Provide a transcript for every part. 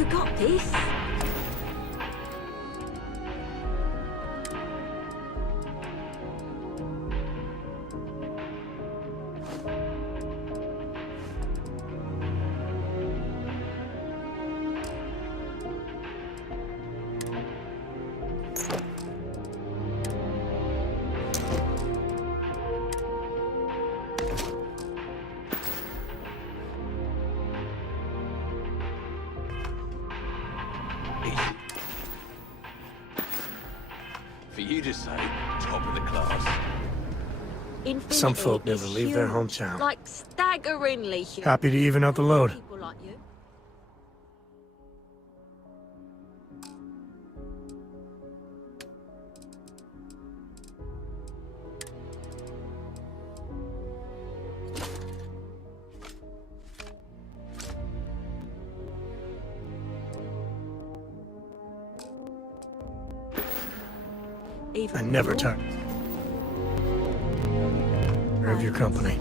You got this. For you to say top of the class. Infinity Some folk never is leave their huge, hometown. Like staggeringly huge. Happy to even out the load. People like you. I never tire of your company.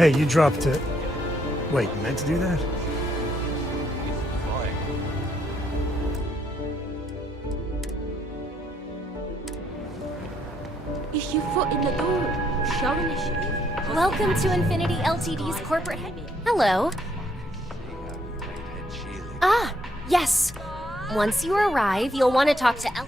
Hey, you dropped it. Wait, you meant to do that? It's your foot in the door. Show initiative. Welcome to Infinity Ltd's corporate head. Hello. Ah, yes. Once you arrive, you'll want to talk to L.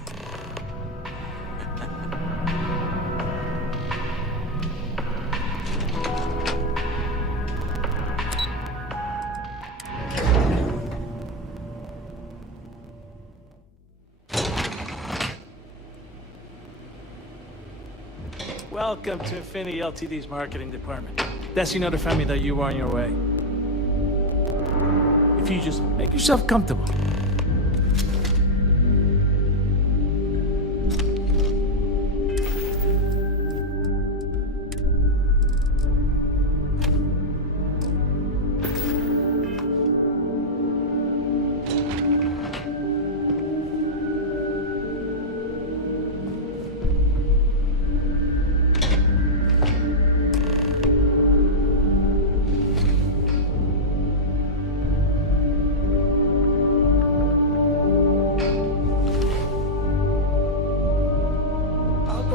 Welcome to Infinity Ltd's marketing department. Desi notified me that you were on your way. If you just make yourself comfortable.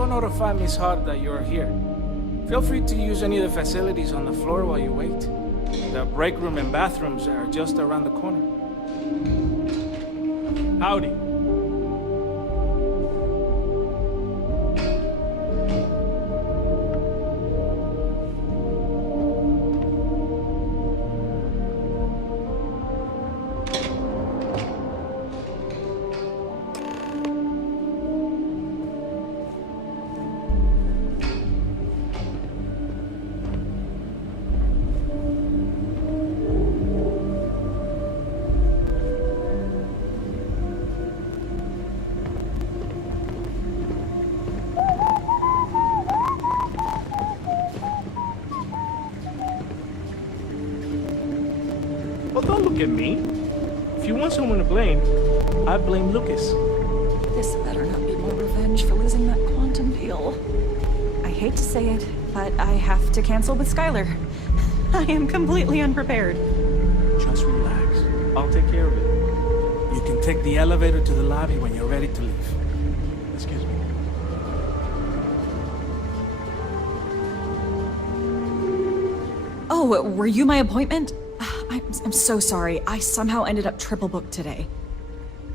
Notify Miss Hart that you're here. Feel free to use any of the facilities on the floor while you wait. The break room and bathrooms are just around the corner. Howdy. Well, don't look at me. If you want someone to blame, I blame Lucas. This better not be more revenge for losing that quantum deal. I hate to say it, but I have to cancel with Skylar. I am completely unprepared. Just relax. I'll take care of it. You can take the elevator to the lobby when you're ready to leave. Excuse me. Oh, were you my appointment? I'm so sorry. I somehow ended up triple booked today.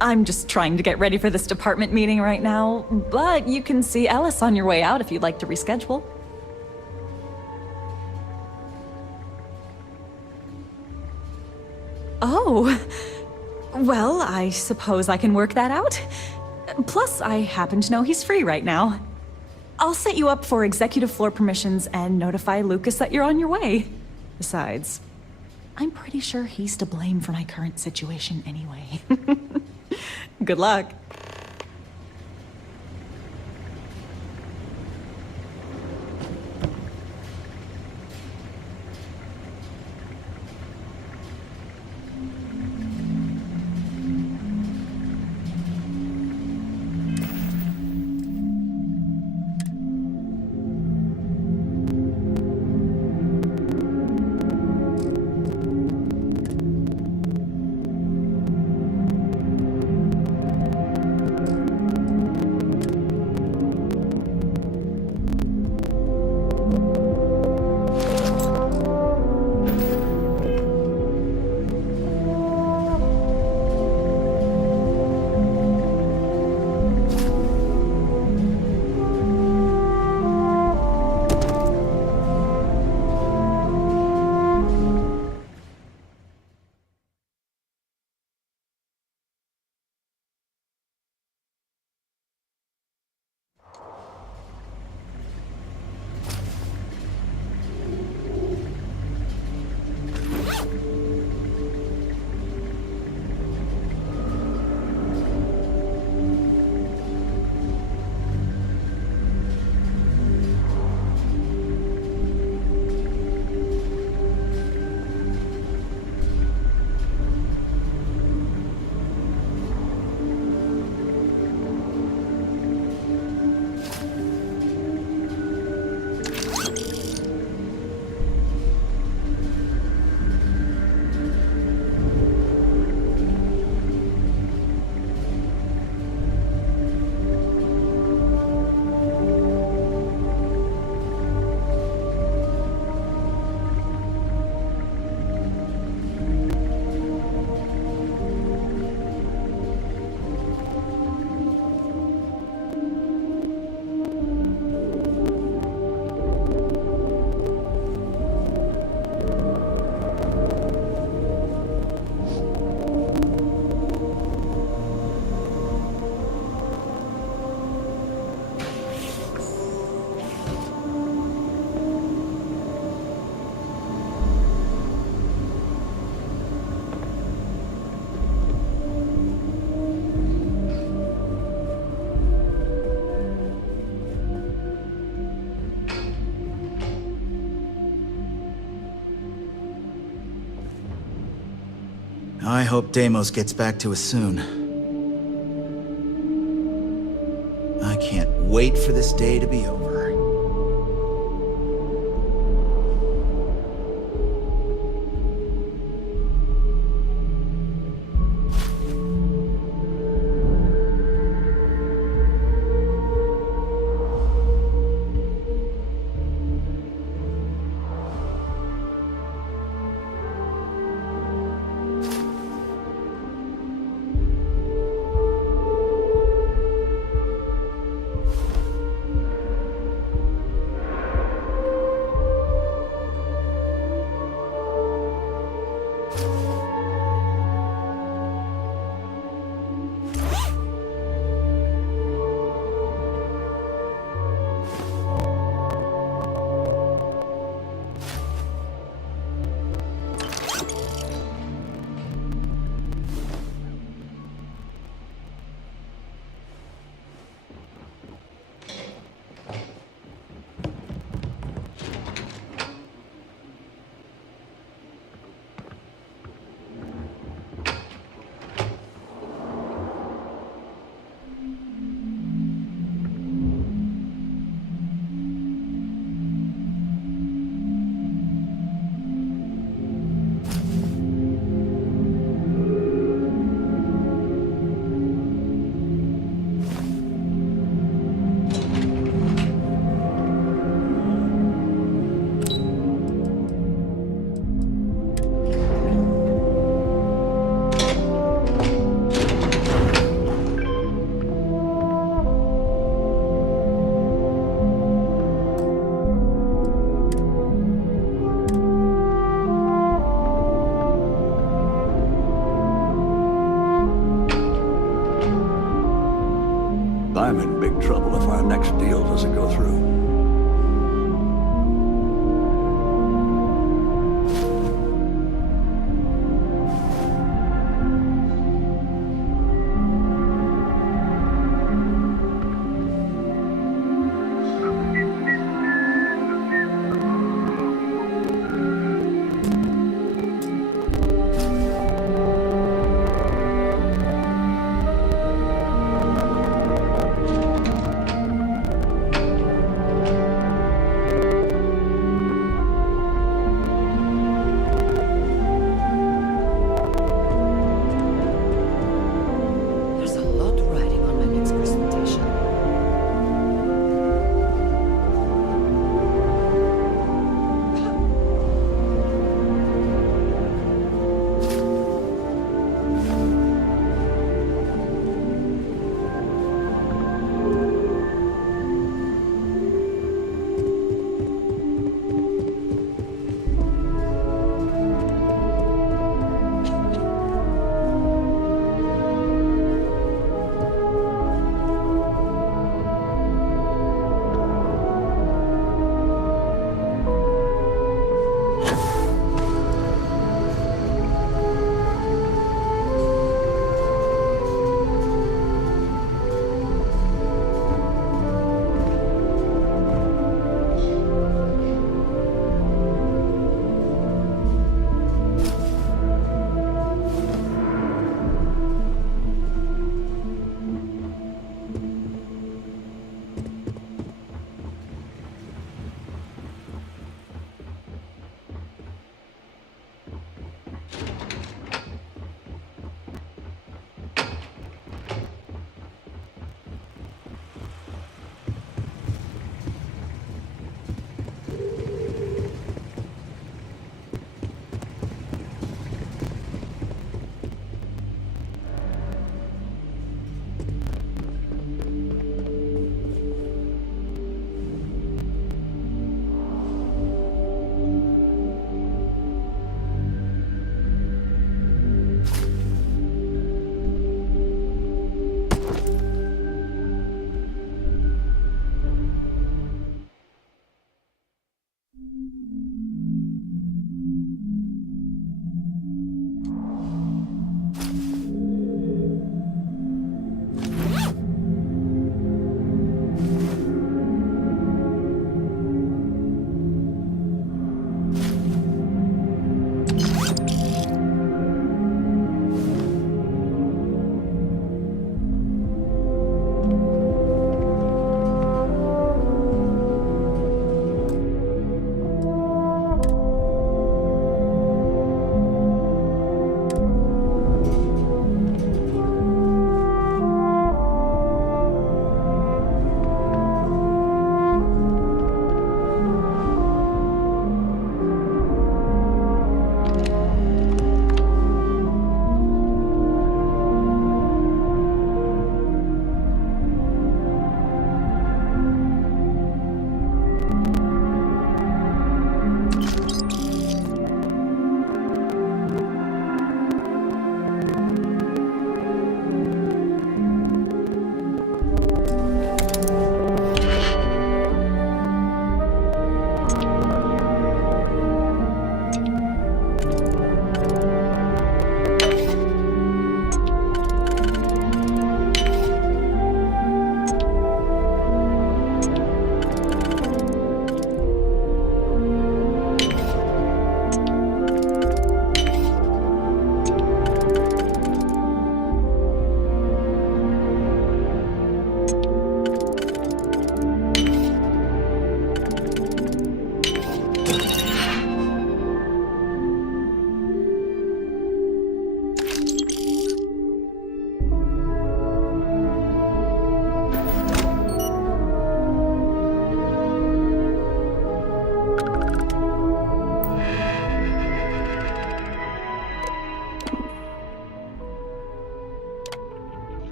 I'm just trying to get ready for this department meeting right now, but you can see Ellis on your way out if you'd like to reschedule. Oh, well, I suppose I can work that out. Plus, I happen to know he's free right now. I'll set you up for executive floor permissions and notify Lucas that you're on your way. Besides, I'm pretty sure he's to blame for my current situation anyway. Good luck. I hope Deimos gets back to us soon. I can't wait for this day to be over. I'm in big trouble if our next deal doesn't go through.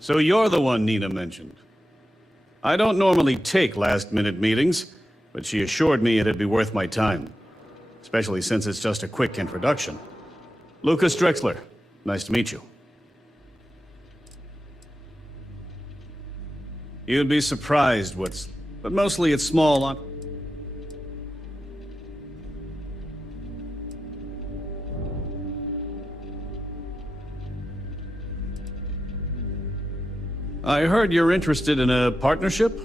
So you're the one Nina mentioned. I don't normally take last-minute meetings, but she assured me it'd be worth my time. Especially since it's just a quick introduction. Lucas Drexler, nice to meet you. You'd be surprised but mostly it's small on... I heard you're interested in a partnership?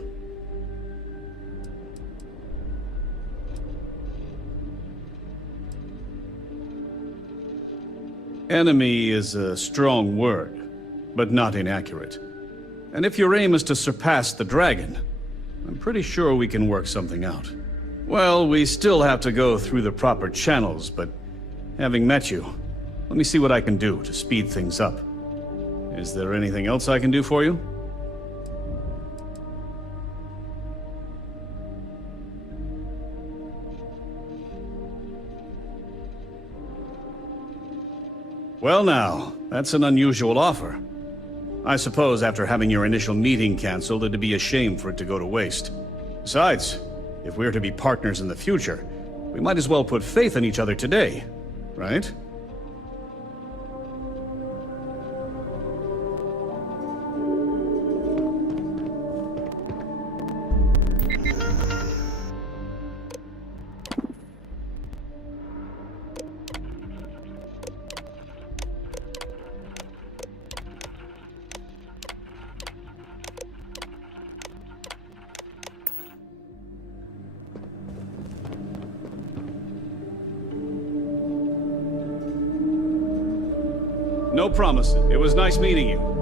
Enemy is a strong word, but not inaccurate. And if your aim is to surpass the dragon, I'm pretty sure we can work something out. Well, we still have to go through the proper channels, but having met you, let me see what I can do to speed things up. Is there anything else I can do for you? Well now, that's an unusual offer. I suppose after having your initial meeting canceled, it'd be a shame for it to go to waste. Besides, if we're to be partners in the future, we might as well put faith in each other today, right? No promises. It was nice meeting you.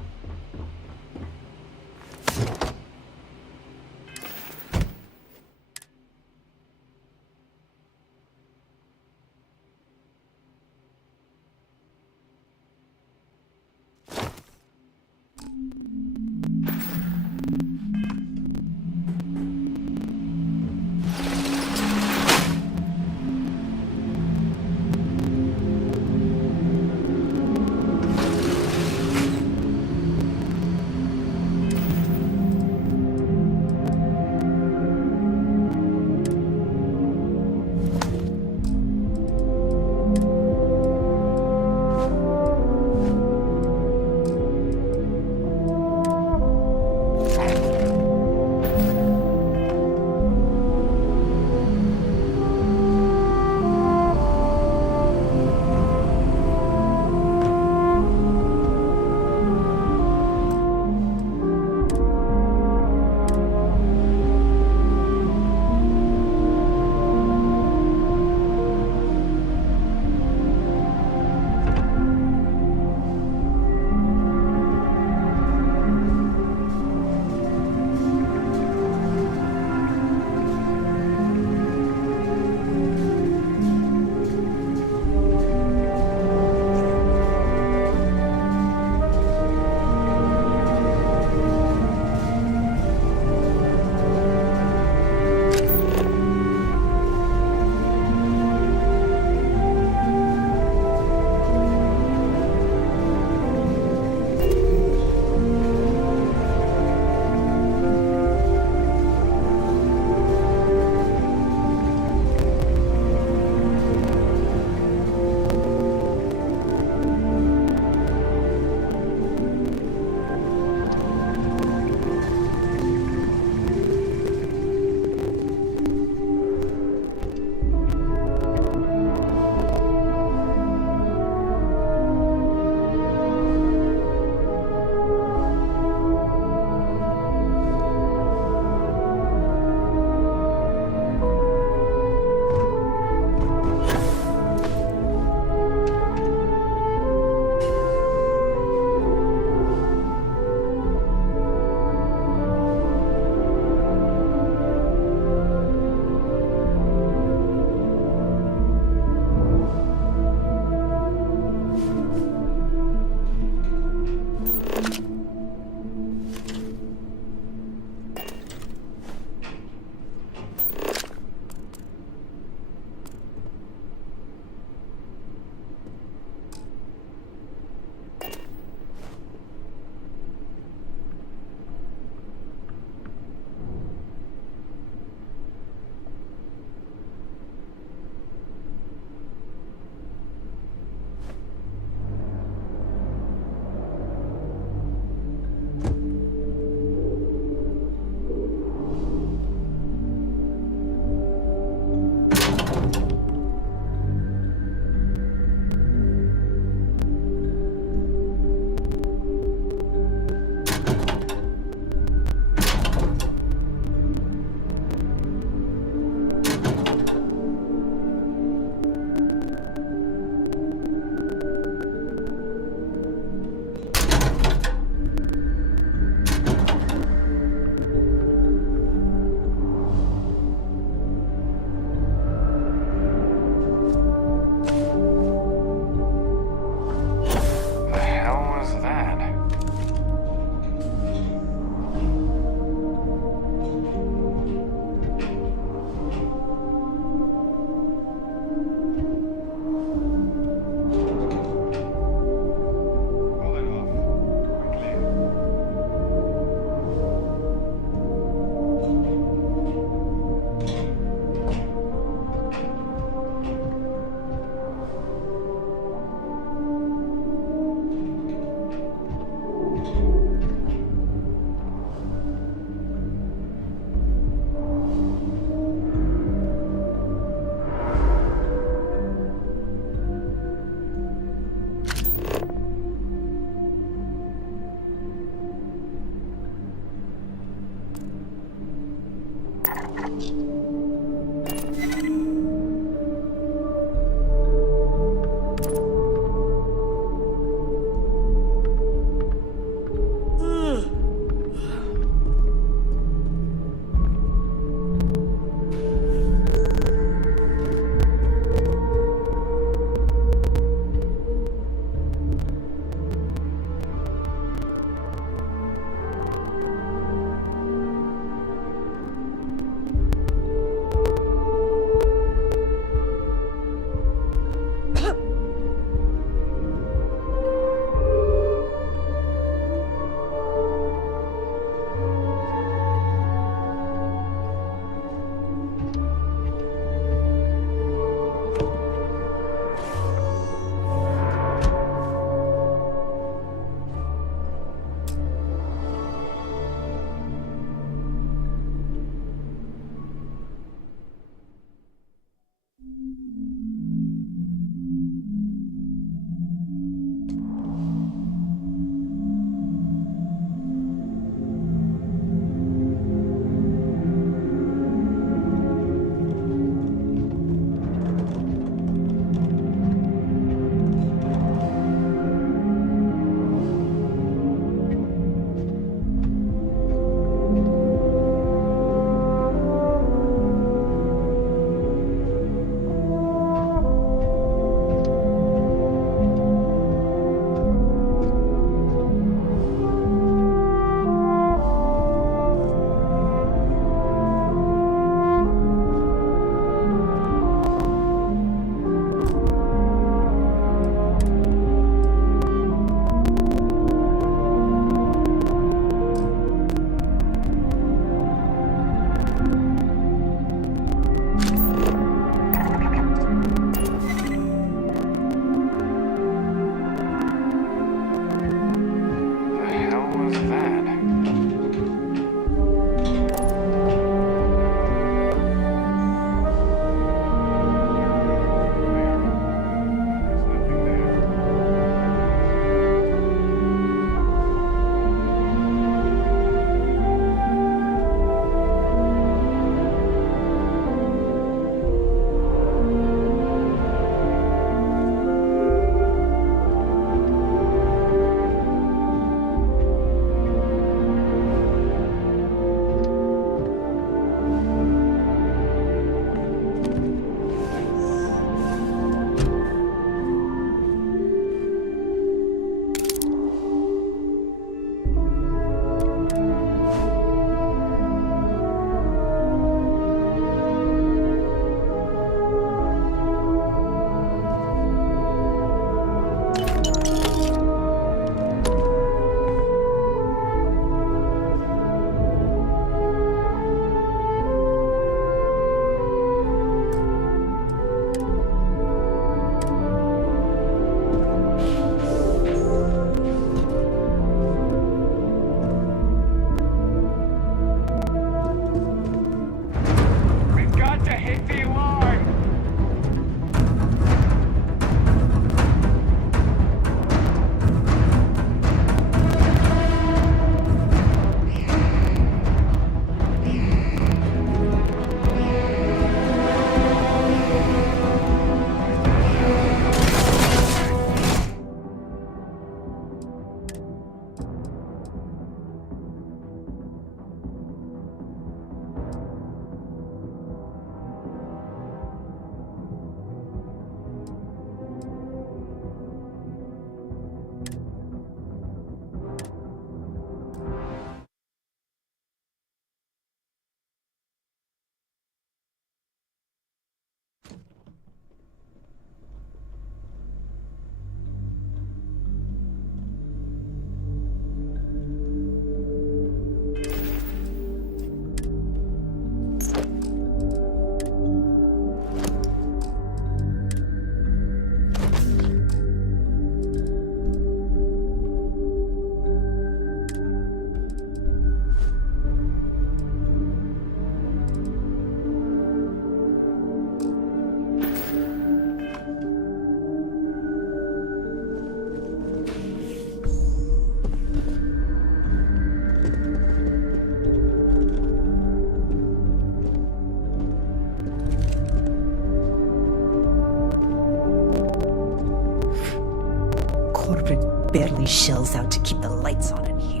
barely shells out to keep the lights on in here.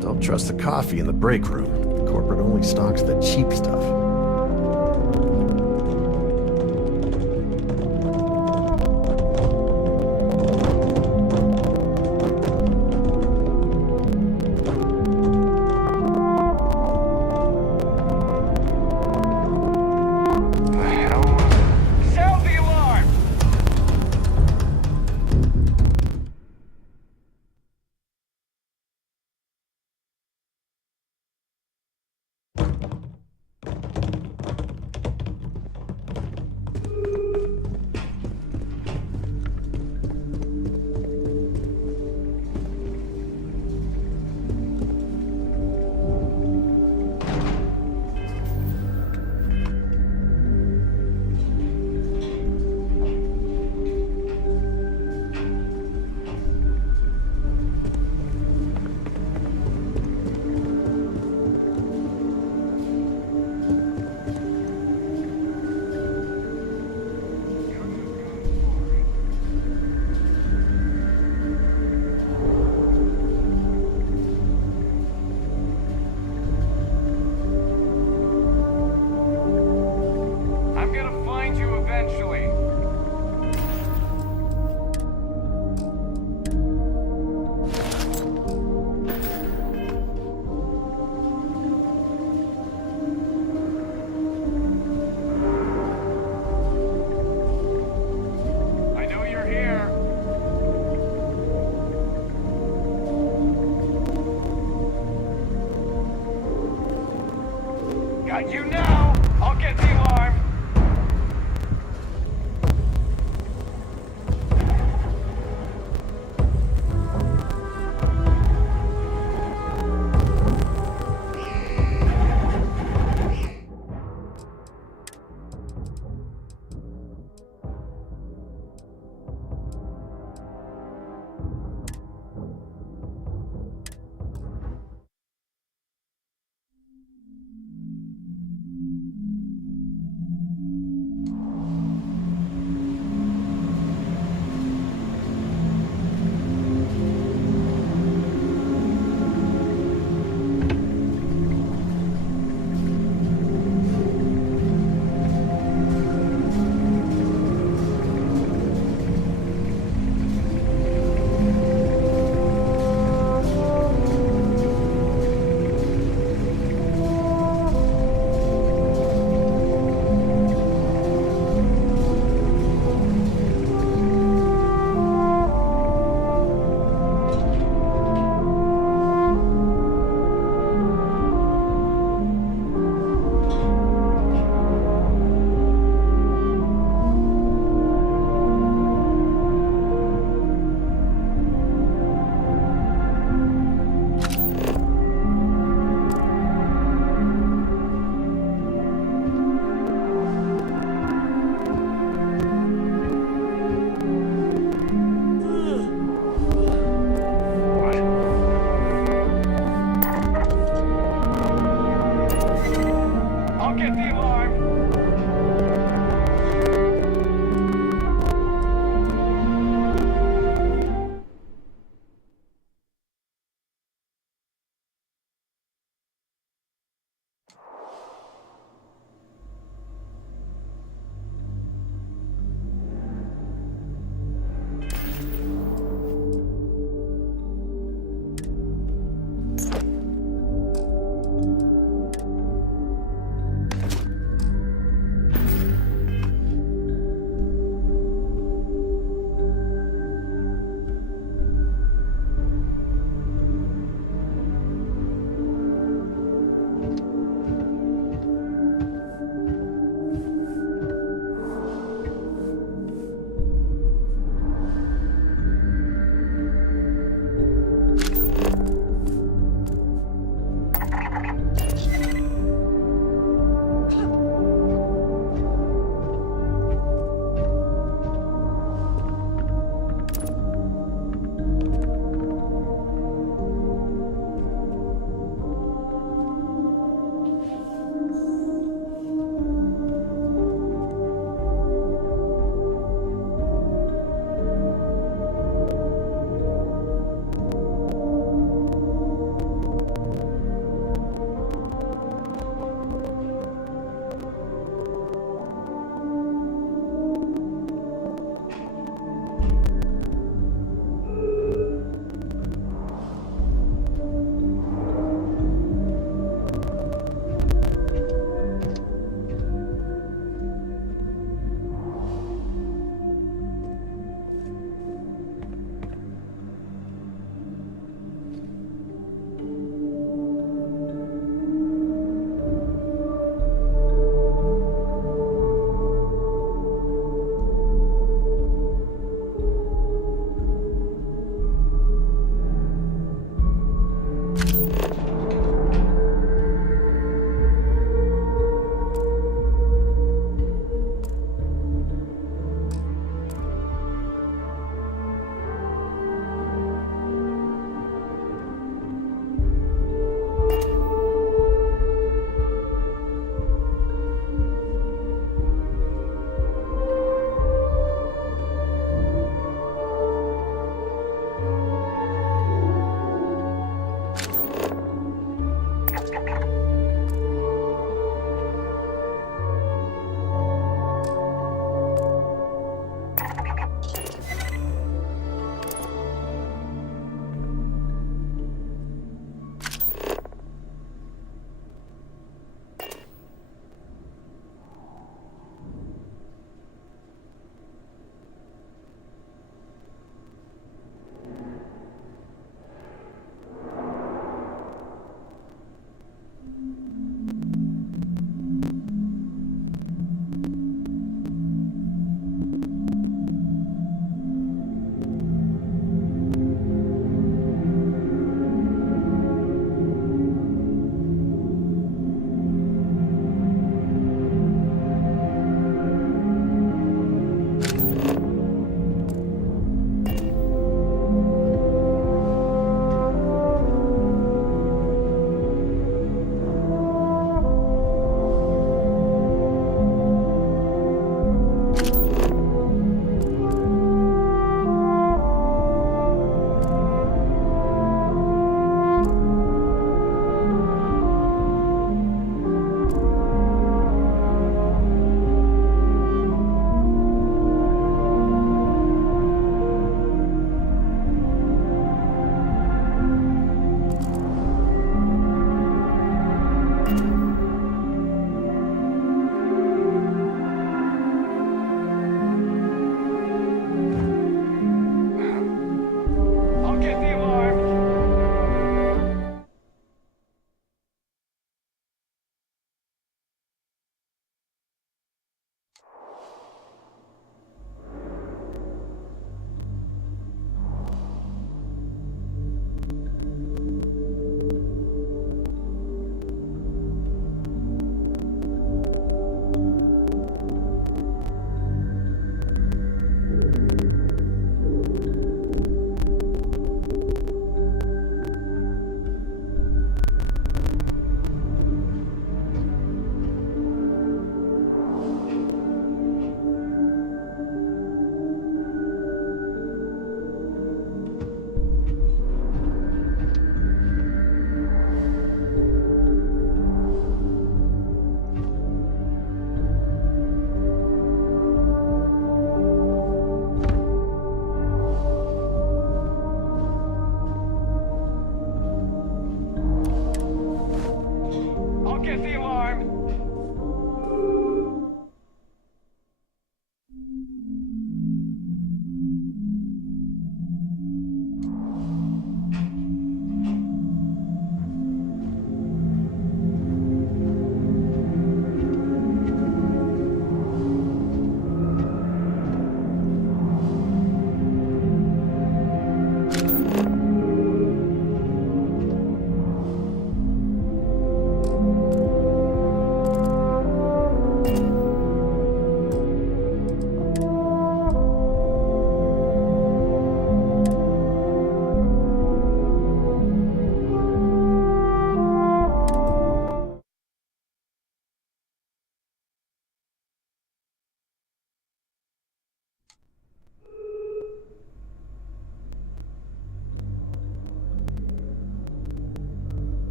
Don't trust the coffee in the break room. Corporate only stocks the cheap stuff. Sound the alarm! I'm gonna find you eventually. I know you're here. Got you now. I'll get the alarm.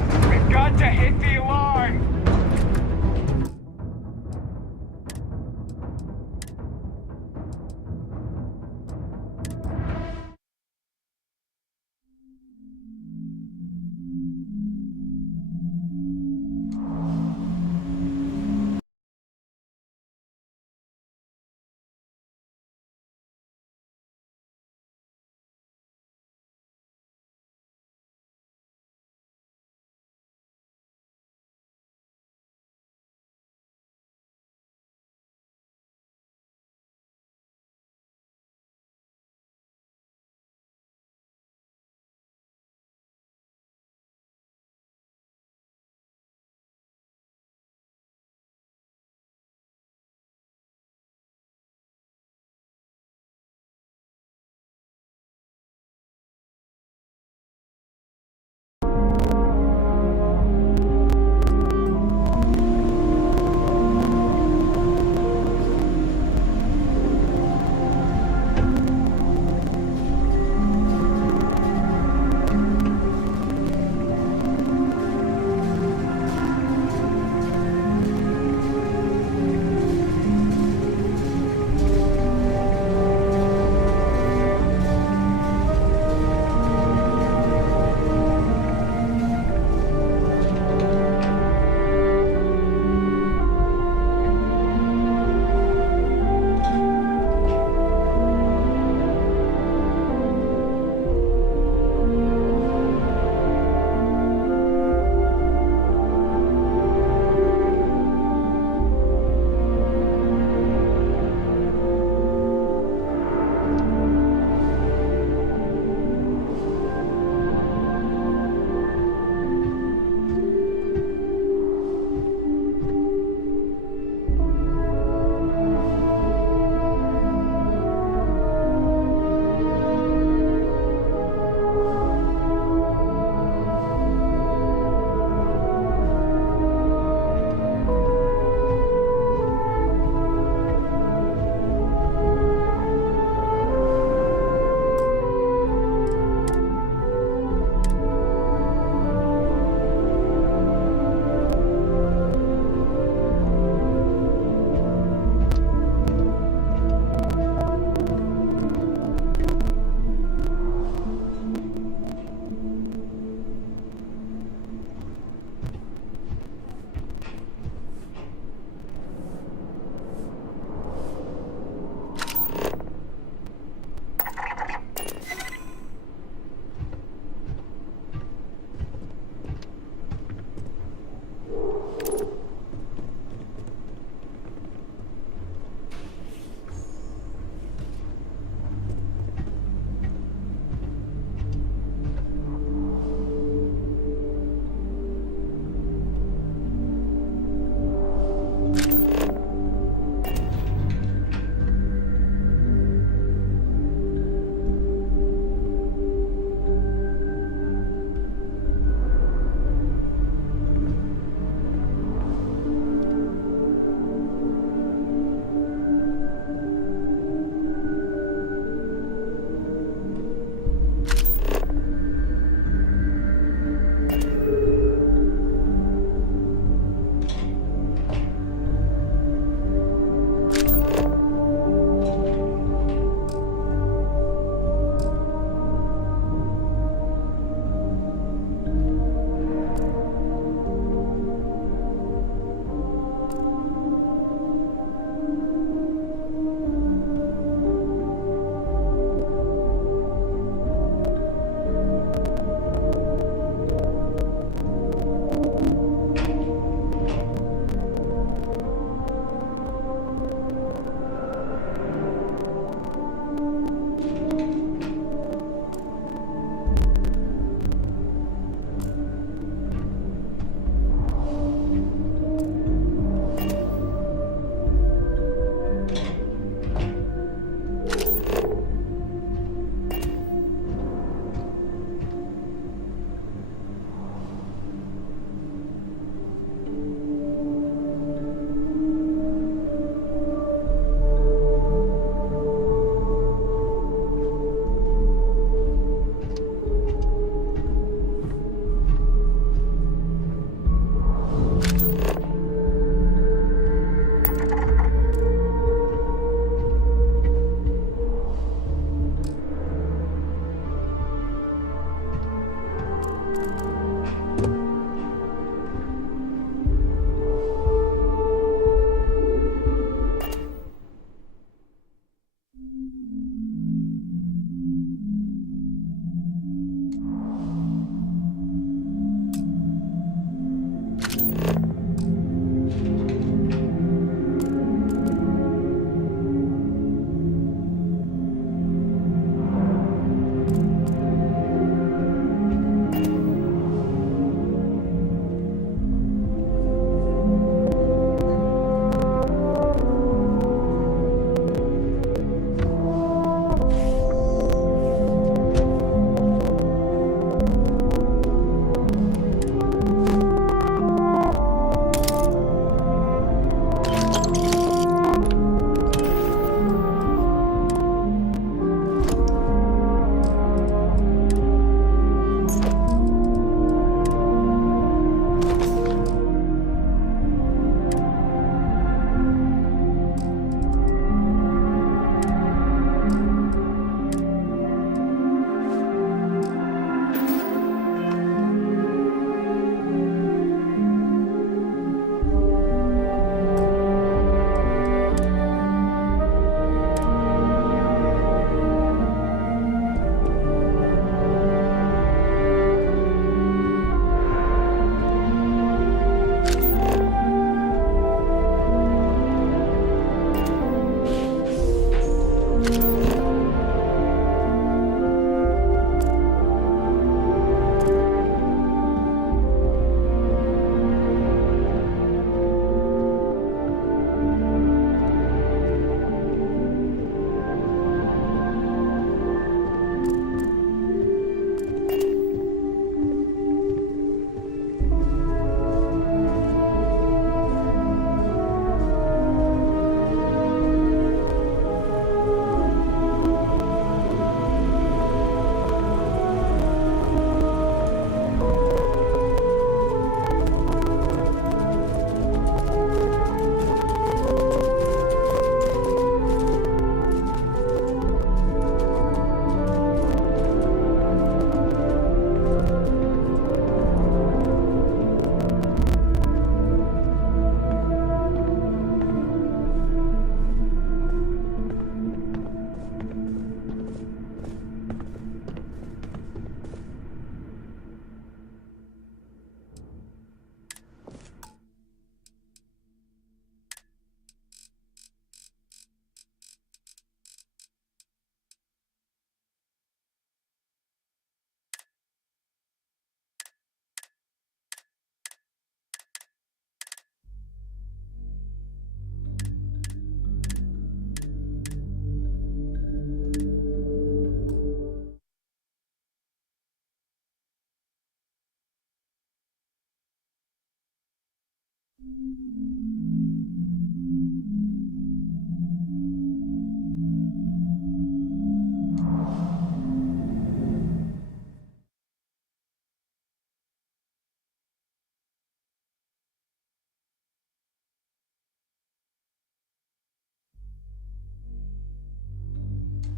We've got to hit the alarm!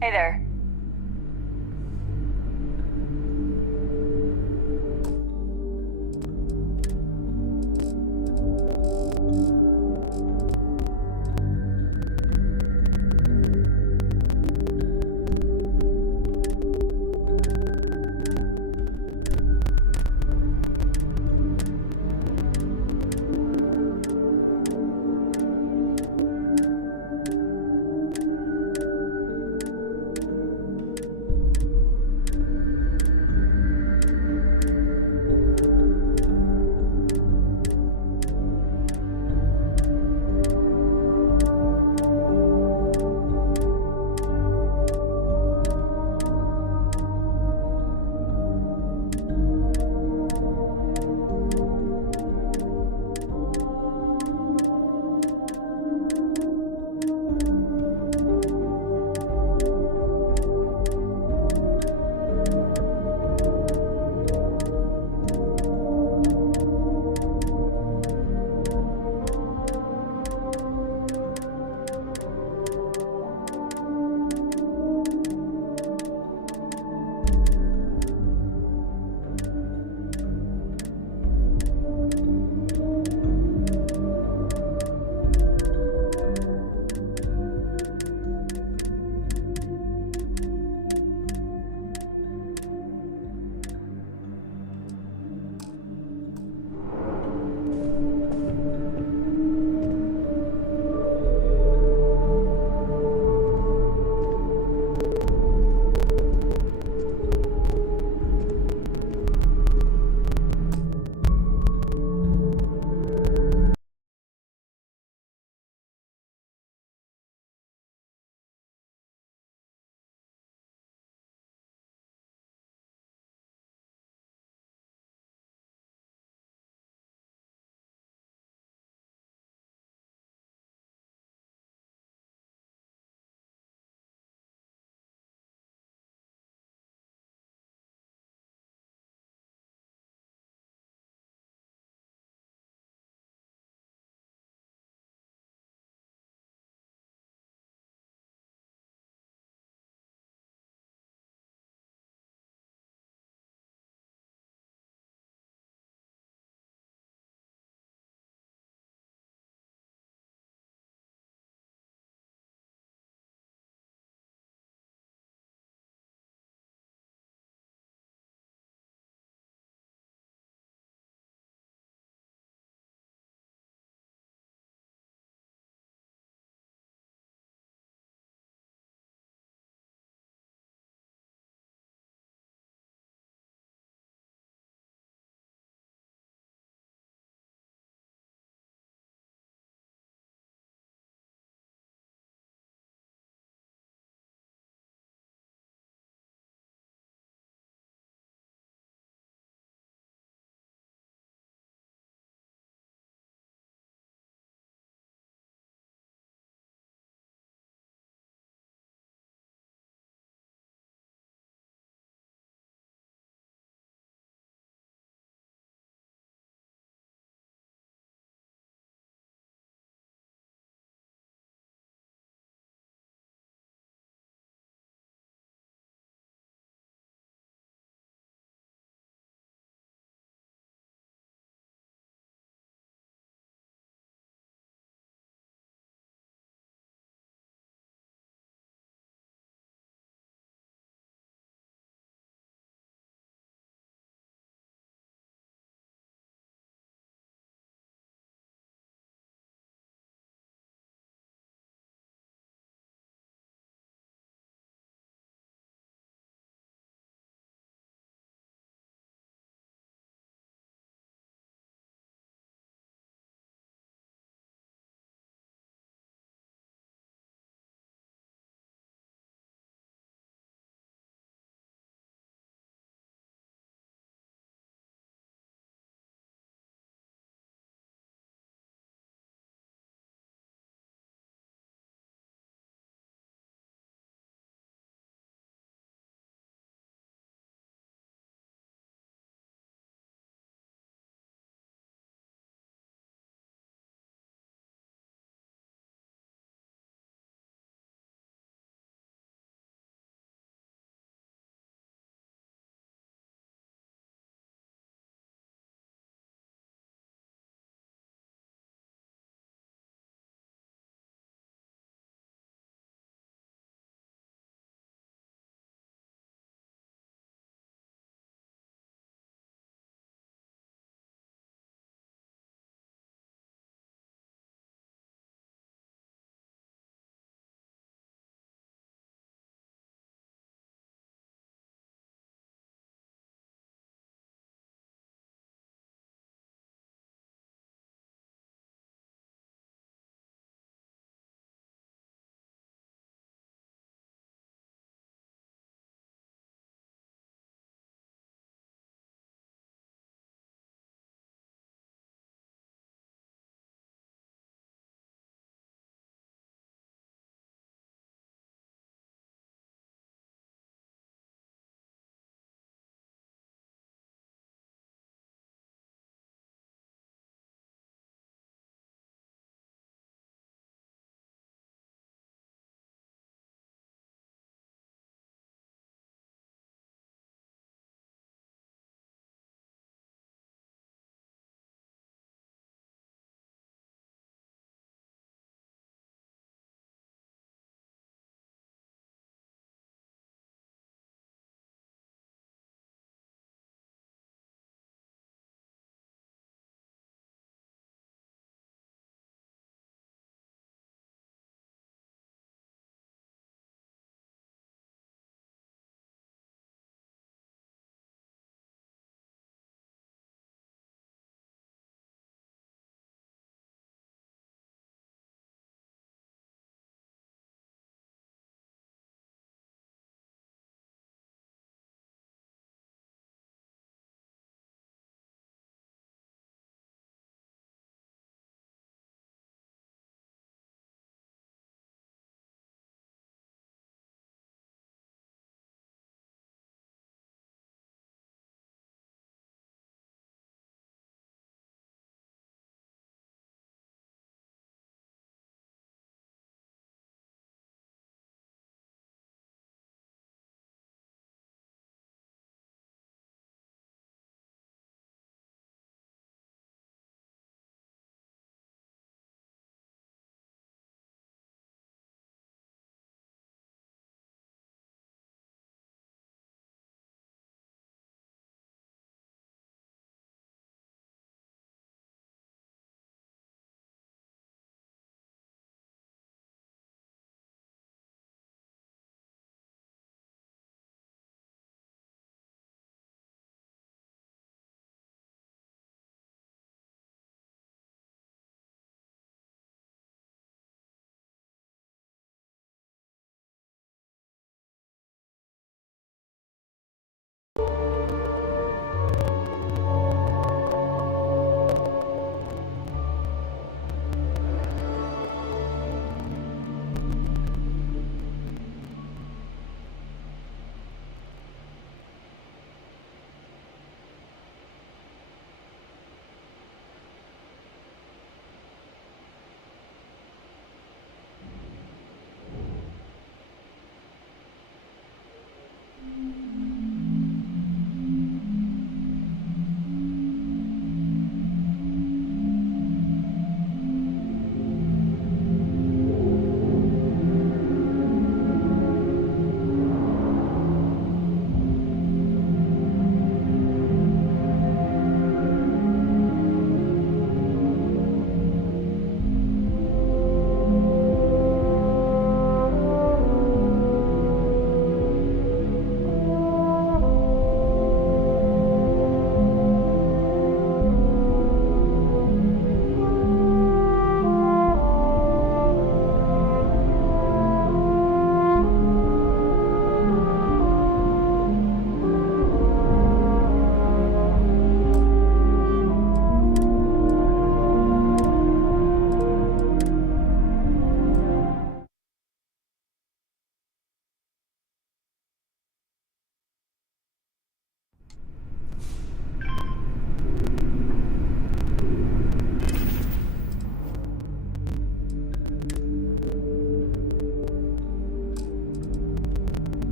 Hey there.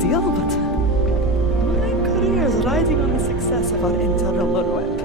deal, but my career is riding on the success of our internal web.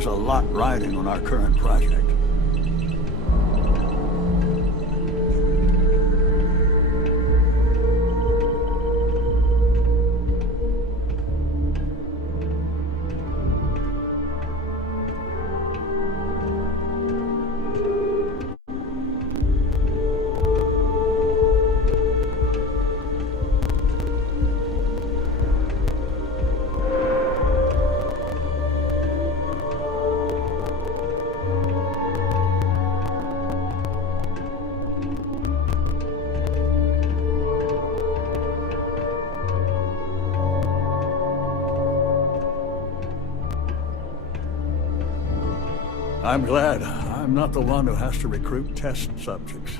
There's a lot riding on our current project. I'm glad I'm not the one who has to recruit test subjects.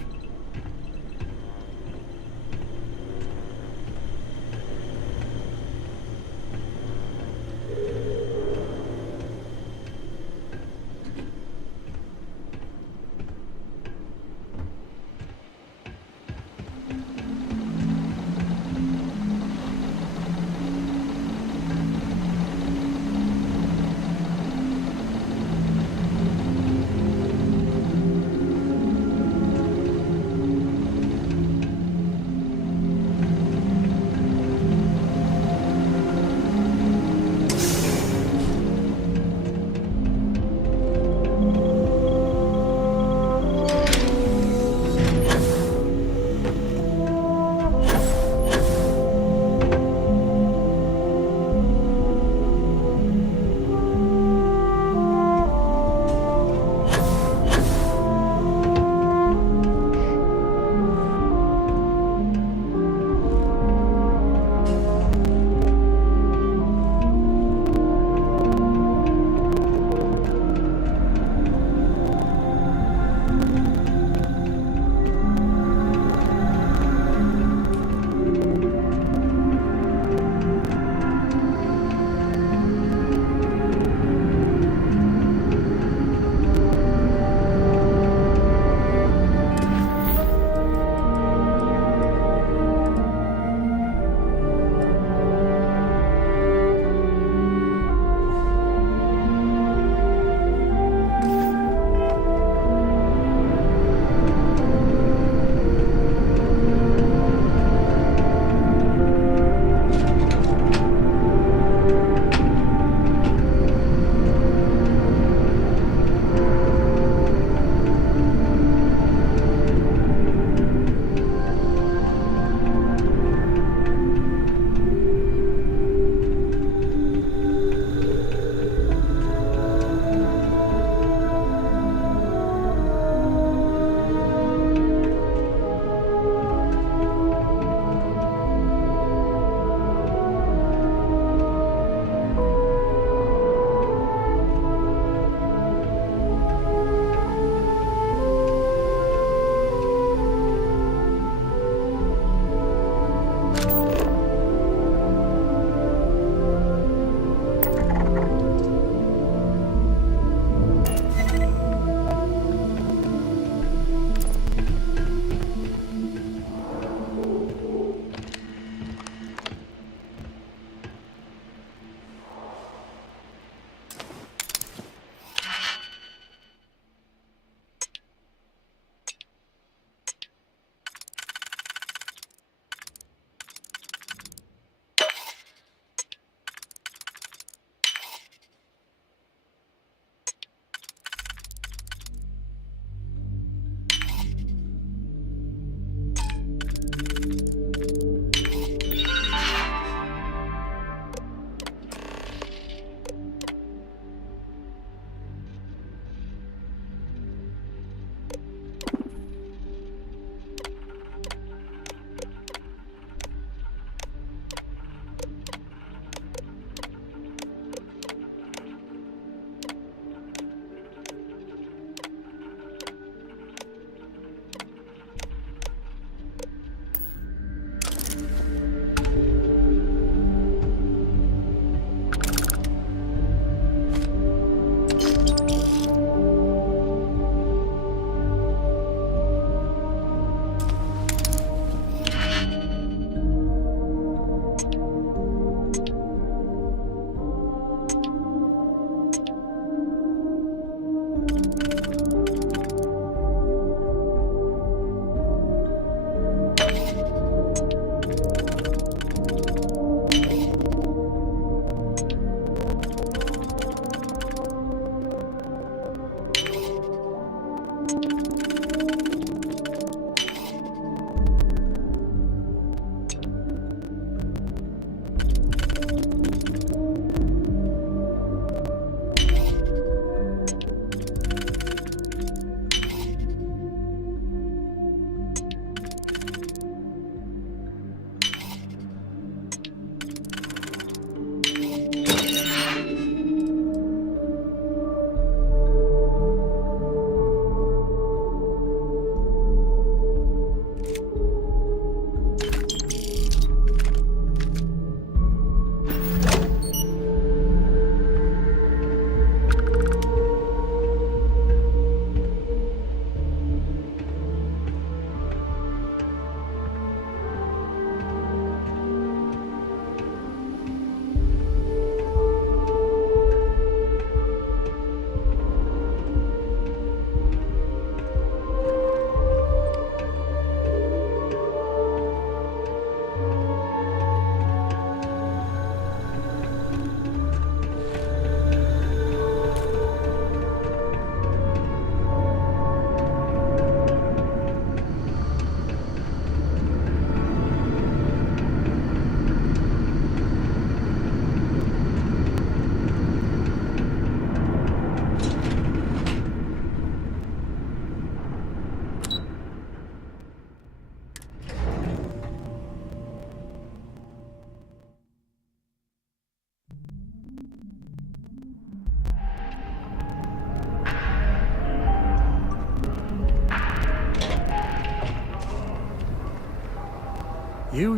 You're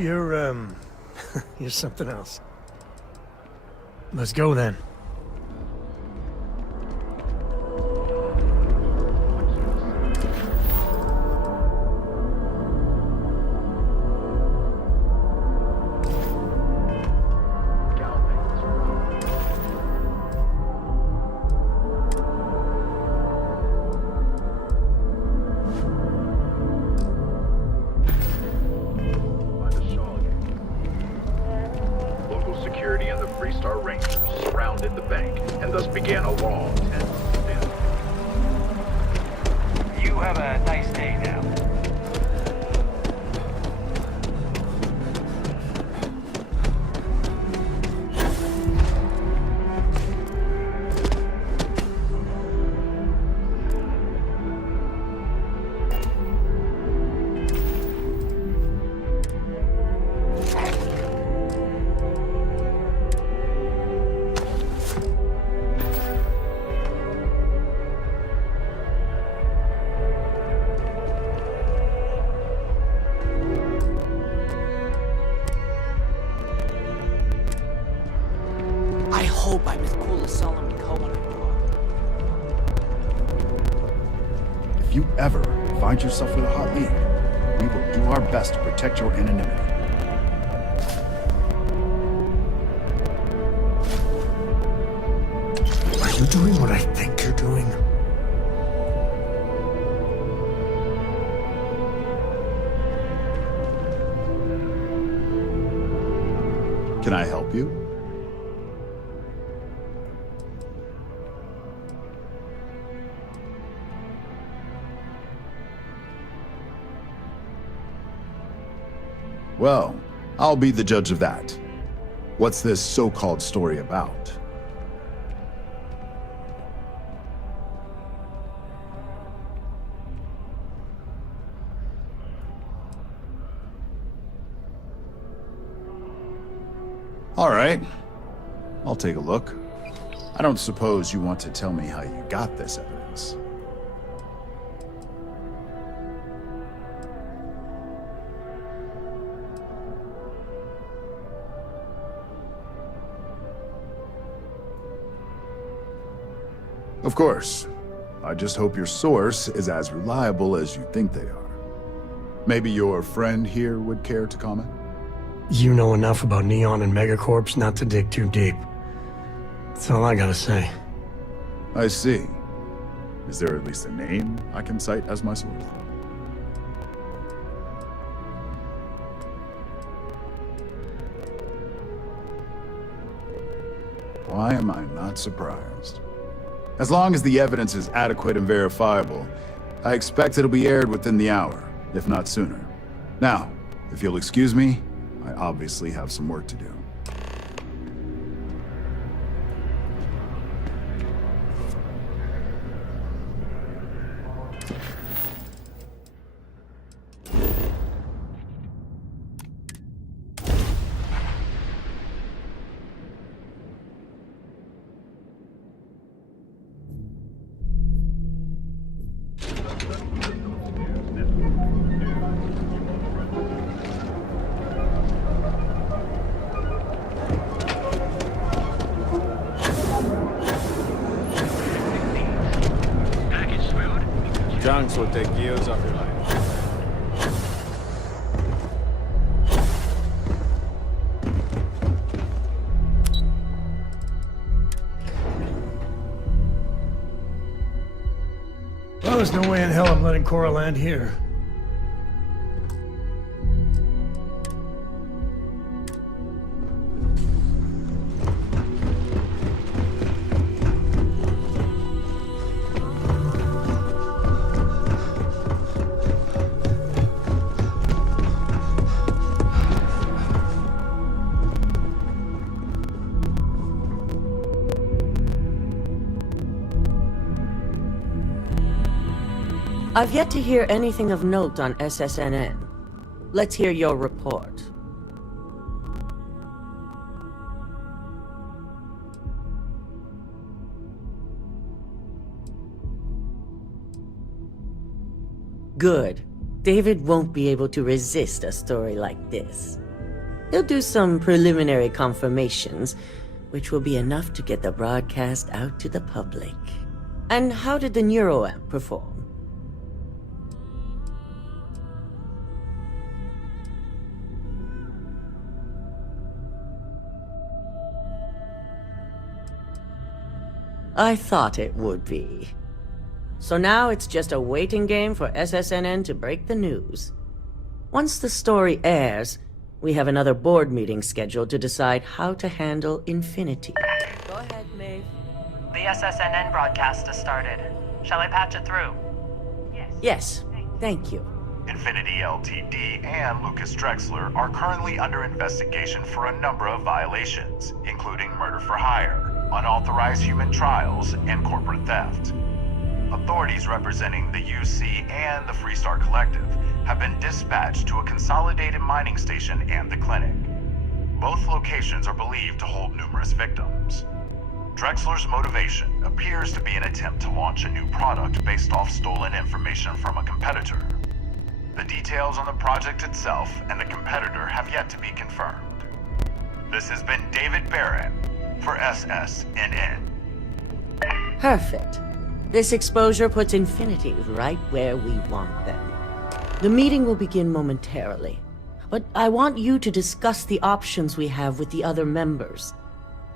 you're something else. Let's go then. Security and the Freestar Rangers surrounded the bank, and thus began a long, tense standoff. You have a nice day now. I hope I'm as cool as Solomon Cohen I thought. If you ever find yourself with a hot lead, we will do our best to protect your anonymity. Are you doing what I think you're doing? Can I help you? Well, I'll be the judge of that. What's this so-called story about? All right, I'll take a look. I don't suppose you want to tell me how you got this evidence. Of course. I just hope your source is as reliable as you think they are. Maybe your friend here would care to comment? You know enough about Neon and Megacorps not to dig too deep. That's all I gotta say. I see. Is there at least a name I can cite as my source? Why am I not surprised? As long as the evidence is adequate and verifiable, I expect it'll be aired within the hour, if not sooner. Now, if you'll excuse me, I obviously have some work to do. Junks will take years off your life. Well, there's no way in hell I'm letting Cora land here. I've yet to hear anything of note on SSNN. Let's hear your report. Good. David won't be able to resist a story like this. He'll do some preliminary confirmations, which will be enough to get the broadcast out to the public. And how did the NeuroAmp perform? I thought it would be. So now it's just a waiting game for SSNN to break the news. Once the story airs, we have another board meeting scheduled to decide how to handle Infinity. Go ahead, Maeve. The SSNN broadcast has started. Shall I patch it through? Yes, thank you. Infinity Ltd. and Lucas Drexler are currently under investigation for a number of violations, including murder for hire, unauthorized human trials, and corporate theft. Authorities representing the UC and the Freestar Collective have been dispatched to a consolidated mining station and the clinic. Both locations are believed to hold numerous victims. Drexler's motivation appears to be an attempt to launch a new product based off stolen information from a competitor. The details on the project itself and the competitor have yet to be confirmed. This has been David Barron for SSNN. Perfect. This exposure puts Infinity right where we want them. The meeting will begin momentarily, but I want you to discuss the options we have with the other members.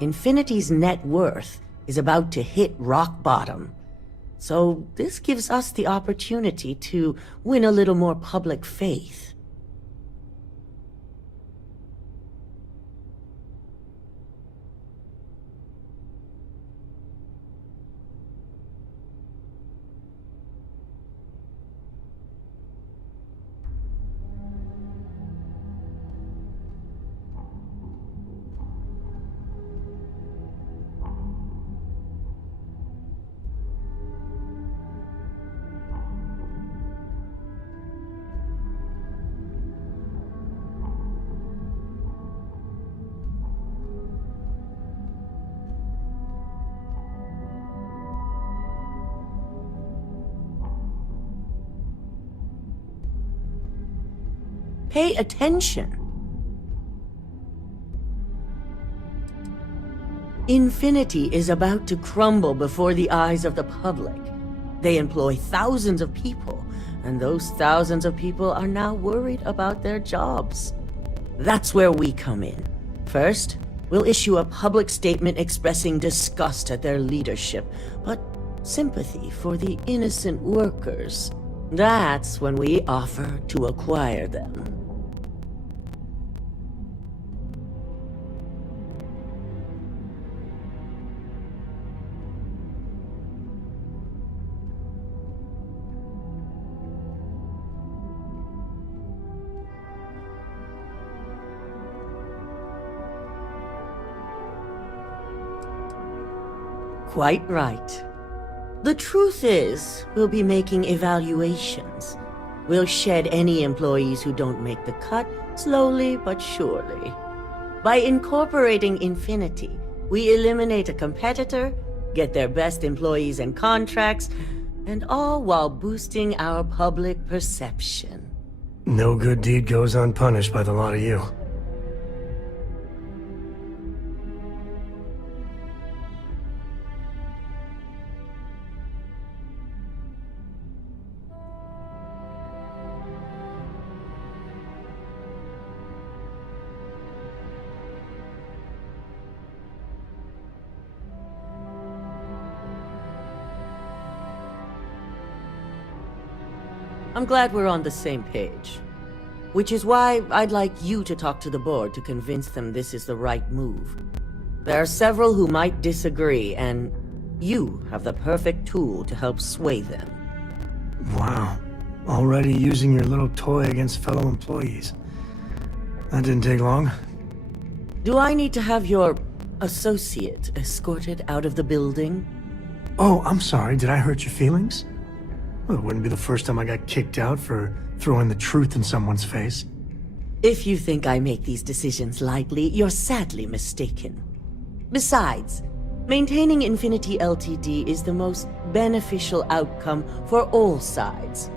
Infinity's net worth is about to hit rock bottom, so this gives us the opportunity to win a little more public faith. Pay attention. Infinity is about to crumble before the eyes of the public. They employ thousands of people, and those thousands of people are now worried about their jobs. That's where we come in. First, we'll issue a public statement expressing disgust at their leadership, but sympathy for the innocent workers. That's when we offer to acquire them. Quite right. The truth is, we'll be making evaluations. We'll shed any employees who don't make the cut, slowly but surely. By incorporating Infinity, we eliminate a competitor, get their best employees and contracts, and all while boosting our public perception. No good deed goes unpunished by the lot of you. I'm glad we're on the same page. Which is why I'd like you to talk to the board to convince them this is the right move. There are several who might disagree, and you have the perfect tool to help sway them. Wow. Already using your little toy against fellow employees. That didn't take long. Do I need to have your associate escorted out of the building? Oh, I'm sorry. Did I hurt your feelings? Well, it wouldn't be the first time I got kicked out for throwing the truth in someone's face. If you think I make these decisions lightly, you're sadly mistaken. Besides, maintaining Infinity Ltd. is the most beneficial outcome for all sides.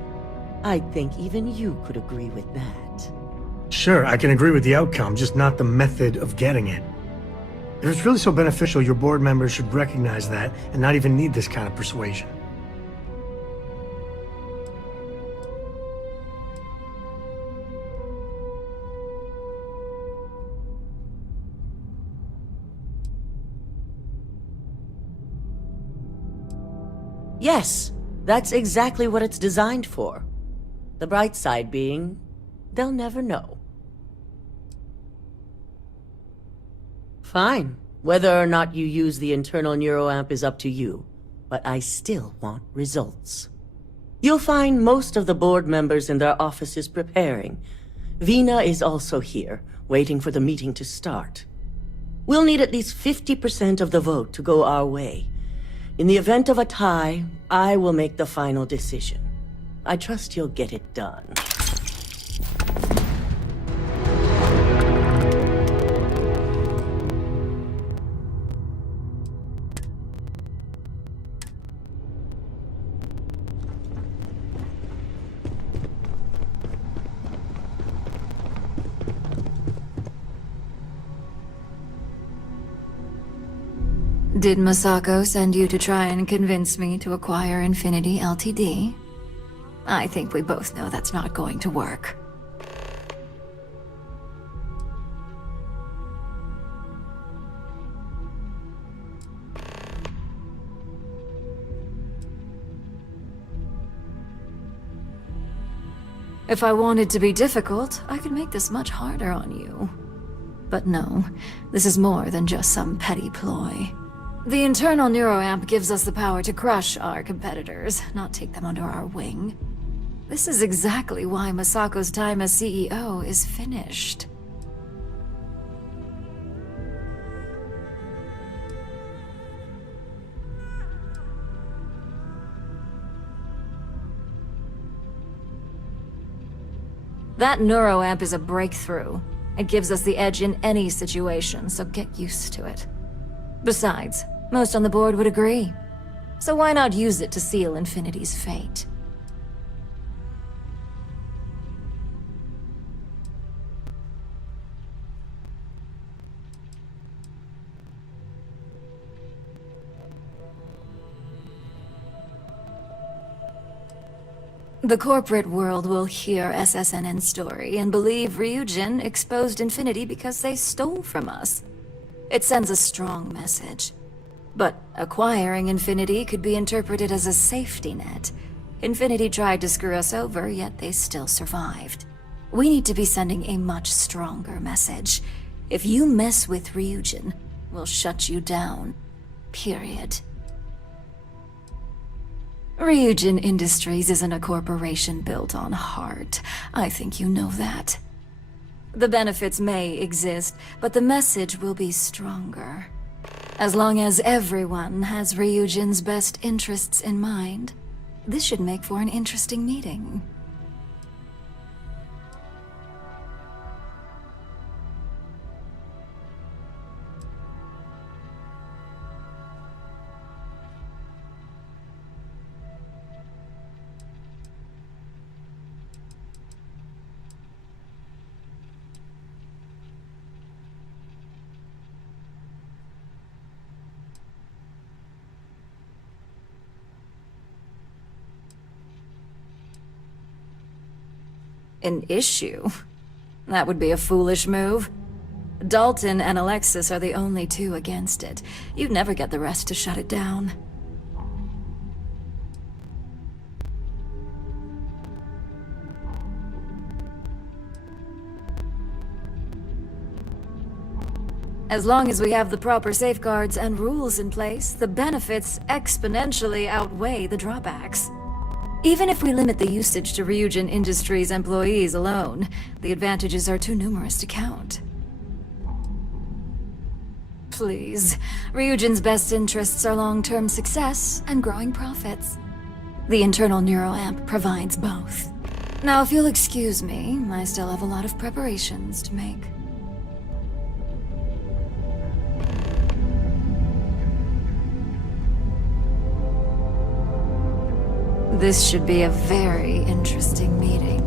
I think even you could agree with that. Sure, I can agree with the outcome, just not the method of getting it. If it's really so beneficial, your board members should recognize that and not even need this kind of persuasion. Yes, that's exactly what it's designed for. The bright side being, they'll never know. Fine. Whether or not you use the internal neuroamp is up to you, but I still want results. You'll find most of the board members in their offices preparing. Vina is also here, waiting for the meeting to start. We'll need at least 50% of the vote to go our way. In the event of a tie, I will make the final decision. I trust you'll get it done. Did Masako send you to try and convince me to acquire Infinity Ltd? I think we both know that's not going to work. If I wanted to be difficult, I could make this much harder on you. But no, this is more than just some petty ploy. The internal neuroamp gives us the power to crush our competitors, not take them under our wing. This is exactly why Masako's time as CEO is finished. That neuroamp is a breakthrough. It gives us the edge in any situation, so get used to it. Besides, most on the board would agree. So why not use it to seal Infinity's fate? The corporate world will hear SSNN's story and believe Ryujin exposed Infinity because they stole from us. It sends a strong message. But acquiring Infinity could be interpreted as a safety net. Infinity tried to screw us over, yet they still survived. We need to be sending a much stronger message. If you mess with Ryujin, we'll shut you down. Period. Ryujin Industries isn't a corporation built on heart. I think you know that. The benefits may exist, but the message will be stronger. As long as everyone has Ryujin's best interests in mind, this should make for an interesting meeting. An issue? That would be a foolish move. Dalton and Alexis are the only two against it. You'd never get the rest to shut it down. As long as we have the proper safeguards and rules in place, the benefits exponentially outweigh the drawbacks. Even if we limit the usage to Ryujin Industries employees alone, the advantages are too numerous to count. Please, Ryujin's best interests are long-term success and growing profits. The internal neuroamp provides both. Now, if you'll excuse me, I still have a lot of preparations to make. This should be a very interesting meeting.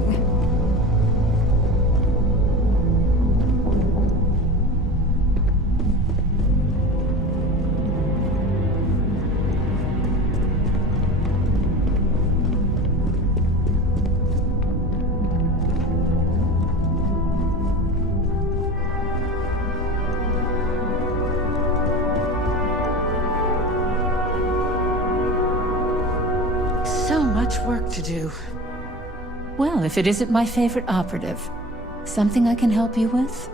So much work to do. Well, if it isn't my favorite operative, something I can help you with?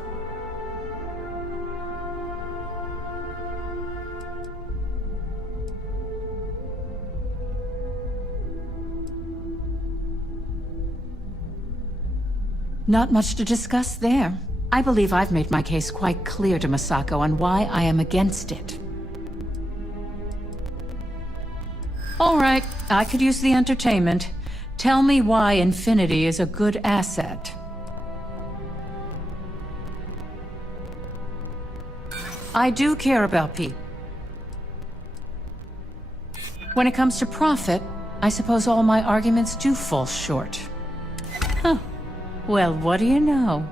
Not much to discuss there. I believe I've made my case quite clear to Masako on why I am against it. All right, I could use the entertainment. Tell me why Infinity is a good asset. I do care about people. When it comes to profit, I suppose all my arguments do fall short. Huh. Well, what do you know?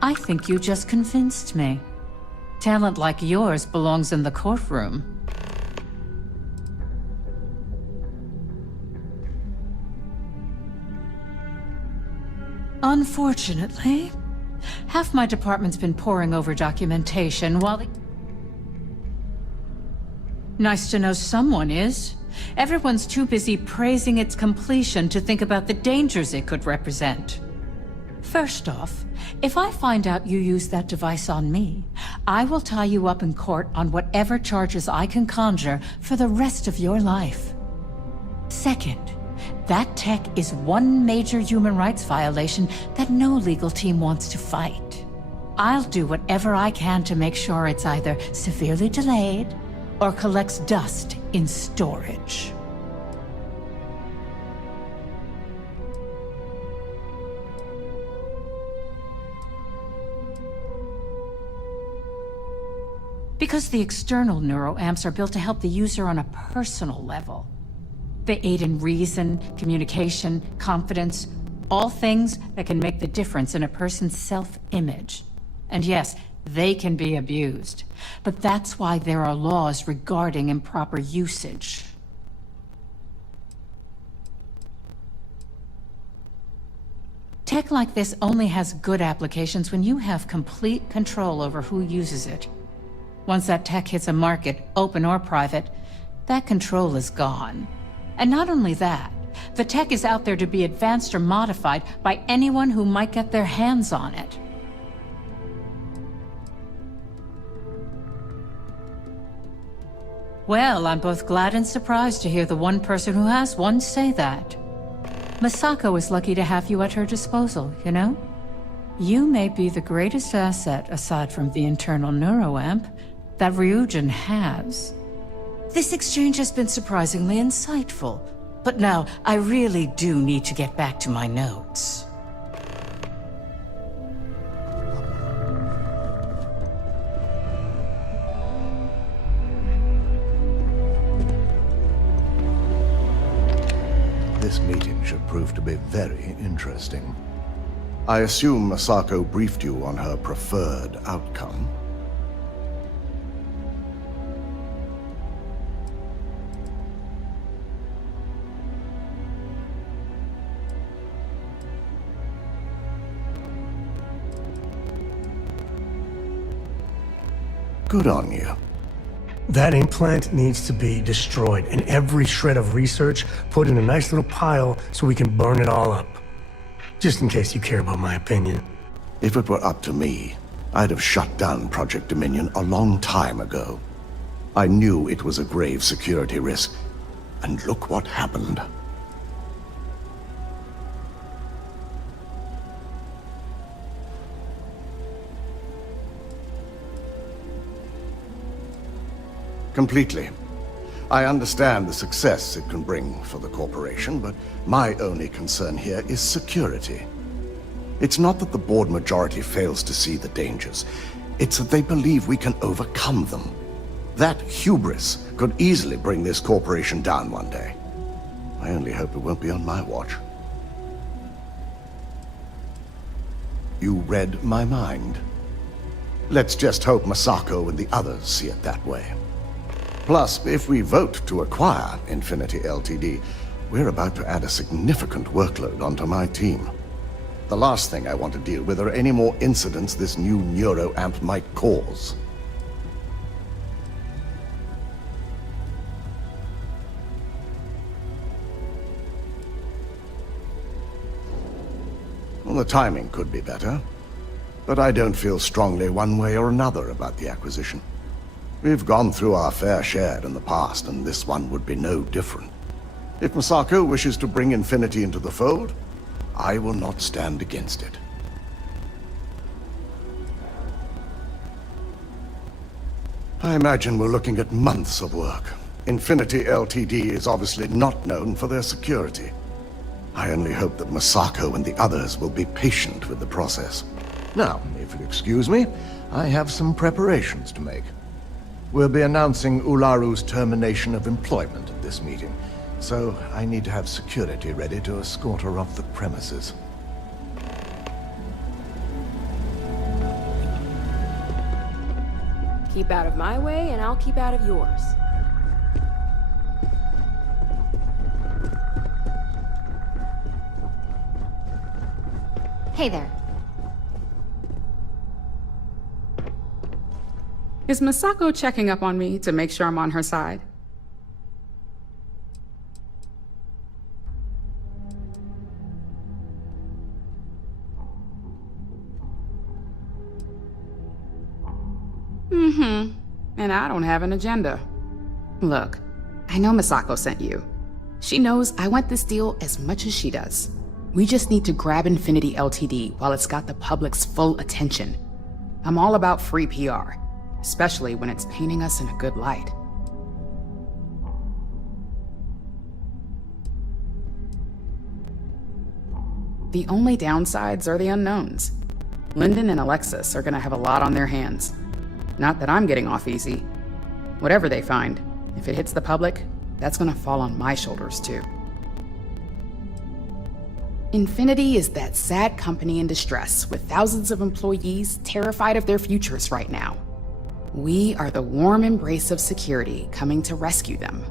I think you just convinced me. Talent like yours belongs in the courtroom. Unfortunately, half my department's been poring over documentation while the... Nice to know someone is. Everyone's too busy praising its completion to think about the dangers it could represent. First off, if I find out you used that device on me, I will tie you up in court on whatever charges I can conjure for the rest of your life. Second, that tech is one major human rights violation that no legal team wants to fight. I'll do whatever I can to make sure it's either severely delayed or collects dust in storage. Because the external neuroamps are built to help the user on a personal level. They aid in reason, communication, confidence, all things that can make the difference in a person's self-image. And yes, they can be abused. But that's why there are laws regarding improper usage. Tech like this only has good applications when you have complete control over who uses it. Once that tech hits a market, open or private, that control is gone. And not only that, the tech is out there to be advanced or modified by anyone who might get their hands on it. Well, I'm both glad and surprised to hear the one person who has one say that. Masako is lucky to have you at her disposal, you know? You may be the greatest asset, aside from the internal neuroamp, that Ryujin has. This exchange has been surprisingly insightful, but now I really do need to get back to my notes. This meeting should prove to be very interesting. I assume Masako briefed you on her preferred outcome. Good on you. That implant needs to be destroyed, and every shred of research put in a nice little pile so we can burn it all up. Just in case you care about my opinion. If it were up to me, I'd have shut down Project Dominion a long time ago. I knew it was a grave security risk, and look what happened. Completely. I understand the success it can bring for the corporation, but my only concern here is security. It's not that the board majority fails to see the dangers. It's that they believe we can overcome them. That hubris could easily bring this corporation down one day. I only hope it won't be on my watch. You read my mind. Let's just hope Masako and the others see it that way. Plus, if we vote to acquire Infinity Ltd., we're about to add a significant workload onto my team. The last thing I want to deal with are any more incidents this new neuroamp might cause. Well, the timing could be better, but I don't feel strongly one way or another about the acquisition. We've gone through our fair share in the past, and this one would be no different. If Masako wishes to bring Infinity into the fold, I will not stand against it. I imagine we're looking at months of work. Infinity Ltd. is obviously not known for their security. I only hope that Masako and the others will be patient with the process. Now, if you'll excuse me, I have some preparations to make. We'll be announcing Ularu's termination of employment at this meeting, so I need to have security ready to escort her off the premises. Keep out of my way, and I'll keep out of yours. Hey there. Is Masako checking up on me to make sure I'm on her side? And I don't have an agenda. Look, I know Masako sent you. She knows I want this deal as much as she does. We just need to grab Infinity Ltd. while it's got the public's full attention. I'm all about free PR, especially when it's painting us in a good light. The only downsides are the unknowns. Lyndon and Alexis are gonna have a lot on their hands. Not that I'm getting off easy. Whatever they find, if it hits the public, that's gonna fall on my shoulders too. Infinity is that sad company in distress with thousands of employees terrified of their futures right now. We are the warm embrace of security coming to rescue them.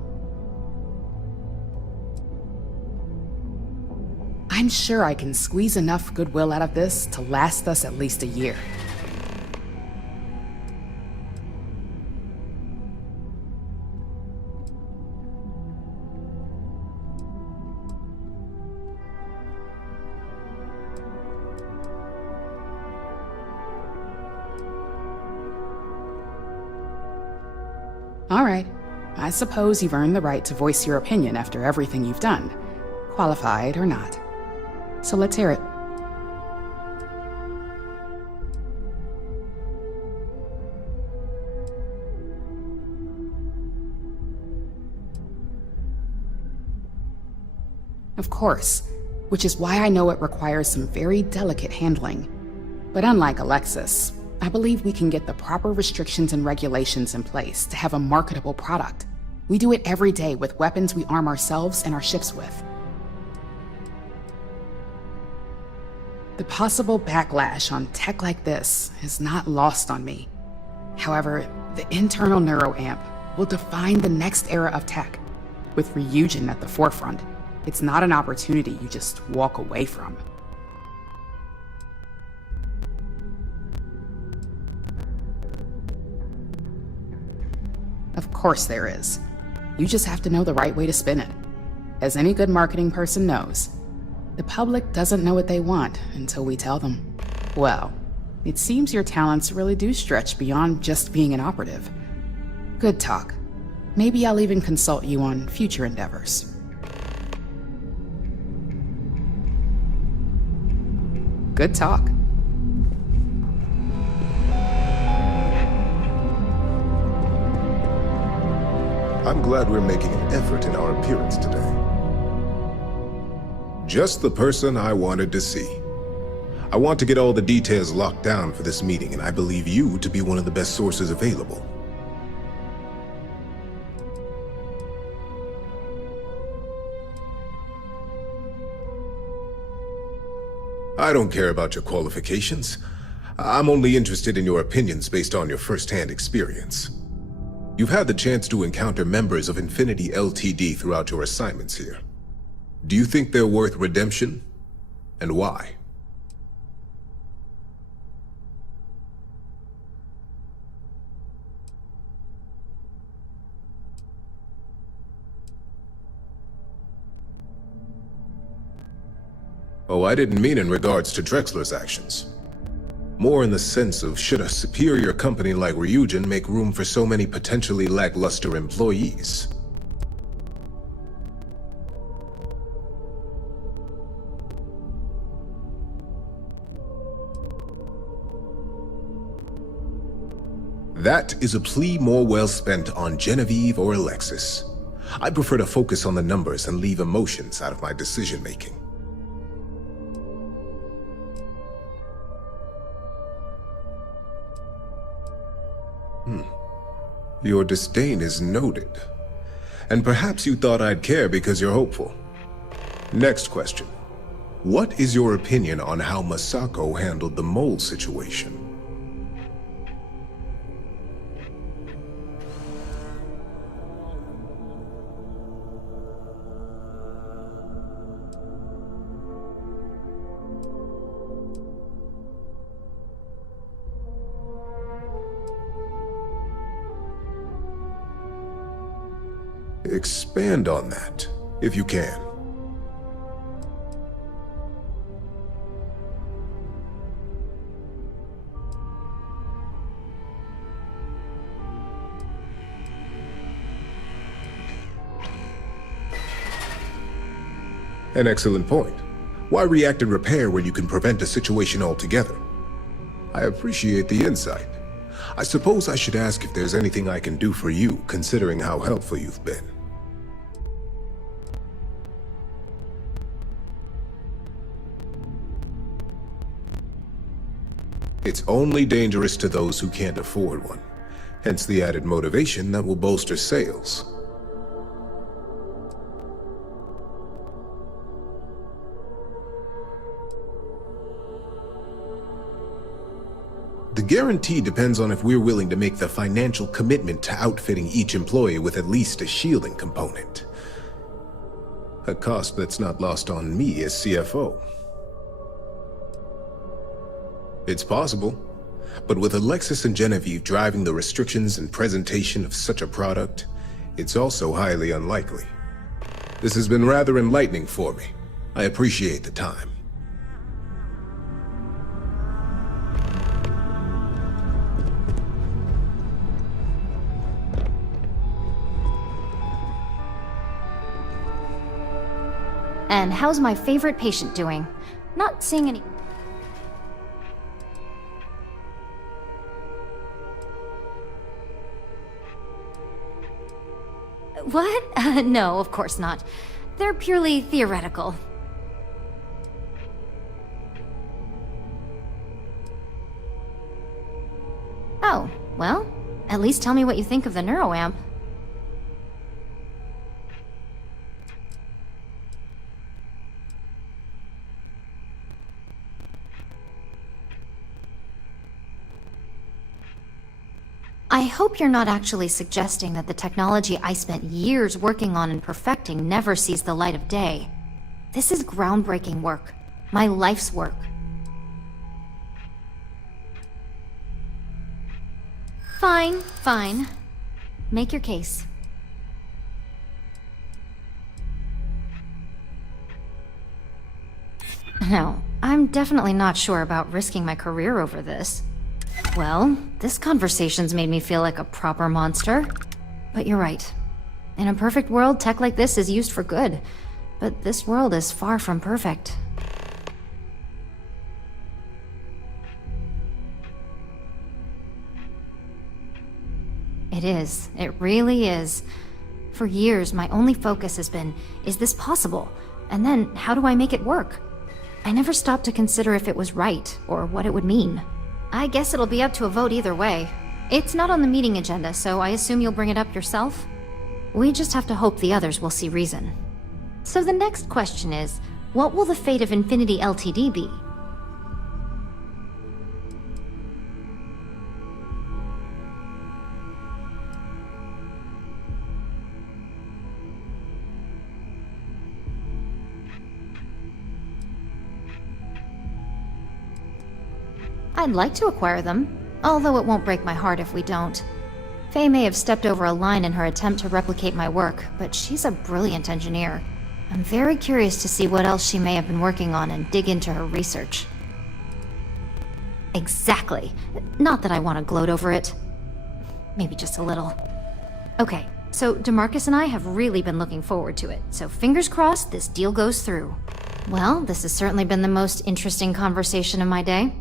I'm sure I can squeeze enough goodwill out of this to last us at least a year. All right, I suppose you've earned the right to voice your opinion after everything you've done, qualified or not. So let's hear it. Of course, which is why I know it requires some very delicate handling. But unlike Alexis, I believe we can get the proper restrictions and regulations in place to have a marketable product. We do it every day with weapons we arm ourselves and our ships with. The possible backlash on tech like this is not lost on me. However, the internal neuroamp will define the next era of tech. With Ryujin at the forefront, it's not an opportunity you just walk away from. Of course there is. You just have to know the right way to spin it. As any good marketing person knows, the public doesn't know what they want until we tell them. Well, it seems your talents really do stretch beyond just being an operative. Good talk. Maybe I'll even consult you on future endeavors. Good talk. I'm glad we're making an effort in our appearance today. Just the person I wanted to see. I want to get all the details locked down for this meeting, and I believe you to be one of the best sources available. I don't care about your qualifications. I'm only interested in your opinions based on your first-hand experience. You've had the chance to encounter members of Infinity LTD throughout your assignments here. Do you think they're worth redemption? And why? Oh, I didn't mean in regards to Drexler's actions. More in the sense of, should a superior company like Ryujin make room for so many potentially lackluster employees? That is a plea more well spent on Genevieve or Alexis. I prefer to focus on the numbers and leave emotions out of my decision-making. Your disdain is noted. And perhaps you thought I'd care because you're hopeful. Next question. What is your opinion on how Masako handled the mole situation? Expand on that, if you can. An excellent point. Why react and repair when you can prevent a situation altogether? I appreciate the insight. I suppose I should ask if there's anything I can do for you, considering how helpful you've been. It's only dangerous to those who can't afford one, hence the added motivation that will bolster sales. The guarantee depends on if we're willing to make the financial commitment to outfitting each employee with at least a shielding component. A cost that's not lost on me as CFO. It's possible, but with Alexis and Genevieve driving the restrictions and presentation of such a product, it's also highly unlikely. This has been rather enlightening for me. I appreciate the time. And how's my favorite patient doing? Not seeing any... What? No, of course not. They're purely theoretical. Oh, well, at least tell me what you think of the neuroamp. I hope you're not actually suggesting that the technology I spent years working on and perfecting never sees the light of day. This is groundbreaking work. My life's work. Fine, fine. Make your case. No, I'm definitely not sure about risking my career over this. Well, this conversation's made me feel like a proper monster. But you're right. In a perfect world, tech like this is used for good. But this world is far from perfect. It is. It really is. For years, my only focus has been, is this possible? And then, how do I make it work? I never stopped to consider if it was right, or what it would mean. I guess it'll be up to a vote either way. It's not on the meeting agenda, so I assume you'll bring it up yourself? We just have to hope the others will see reason. So the next question is, what will the fate of Infinity LTD be? I'd like to acquire them, although it won't break my heart if we don't. Faye may have stepped over a line in her attempt to replicate my work, but she's a brilliant engineer. I'm very curious to see what else she may have been working on and dig into her research. Exactly. Not that I want to gloat over it. Maybe just a little. Okay, so DeMarcus and I have really been looking forward to it, so fingers crossed this deal goes through. Well, this has certainly been the most interesting conversation of my day.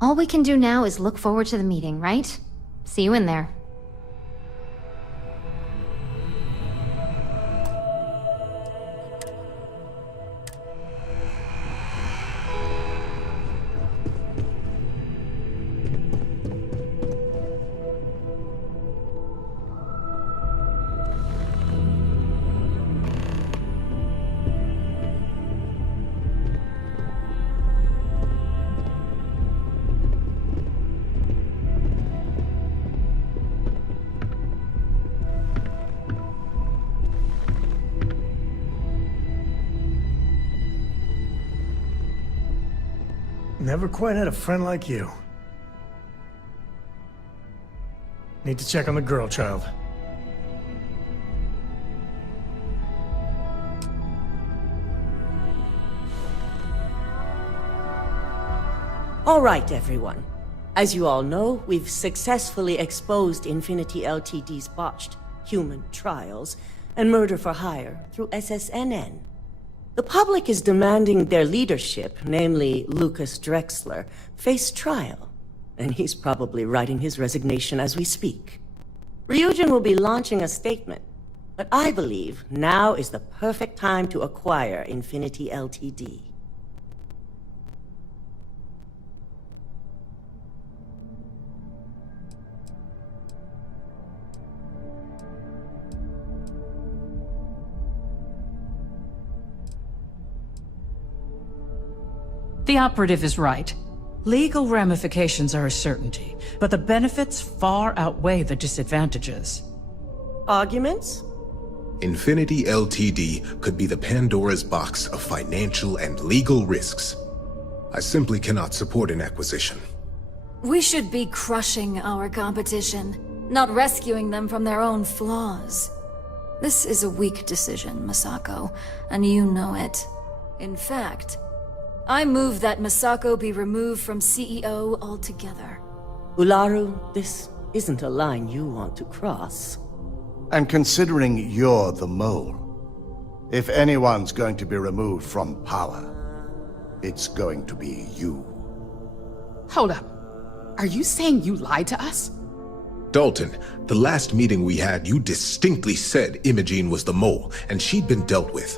All we can do now is look forward to the meeting, right? See you in there. Never quite had a friend like you. Need to check on the girl child. All right, everyone. As you all know, we've successfully exposed Infinity Ltd's botched human trials and murder for hire through SSNN. The public is demanding their leadership, namely Lucas Drexler, face trial, and he's probably writing his resignation as we speak. Ryujin will be launching a statement, but I believe now is the perfect time to acquire Infinity Ltd. The operative is right. Legal ramifications are a certainty, but the benefits far outweigh the disadvantages. Arguments? Infinity Ltd. Could be the Pandora's box of financial and legal risks. I simply cannot support an acquisition. We should be crushing our competition, not rescuing them from their own flaws. This is a weak decision, Masako, and you know it. In fact, I move that Masako be removed from CEO altogether. Ularu, this isn't a line you want to cross. And considering you're the mole, if anyone's going to be removed from power, it's going to be you. Hold up. Are you saying you lied to us? Dalton, the last meeting we had, you distinctly said Imogene was the mole, and she'd been dealt with.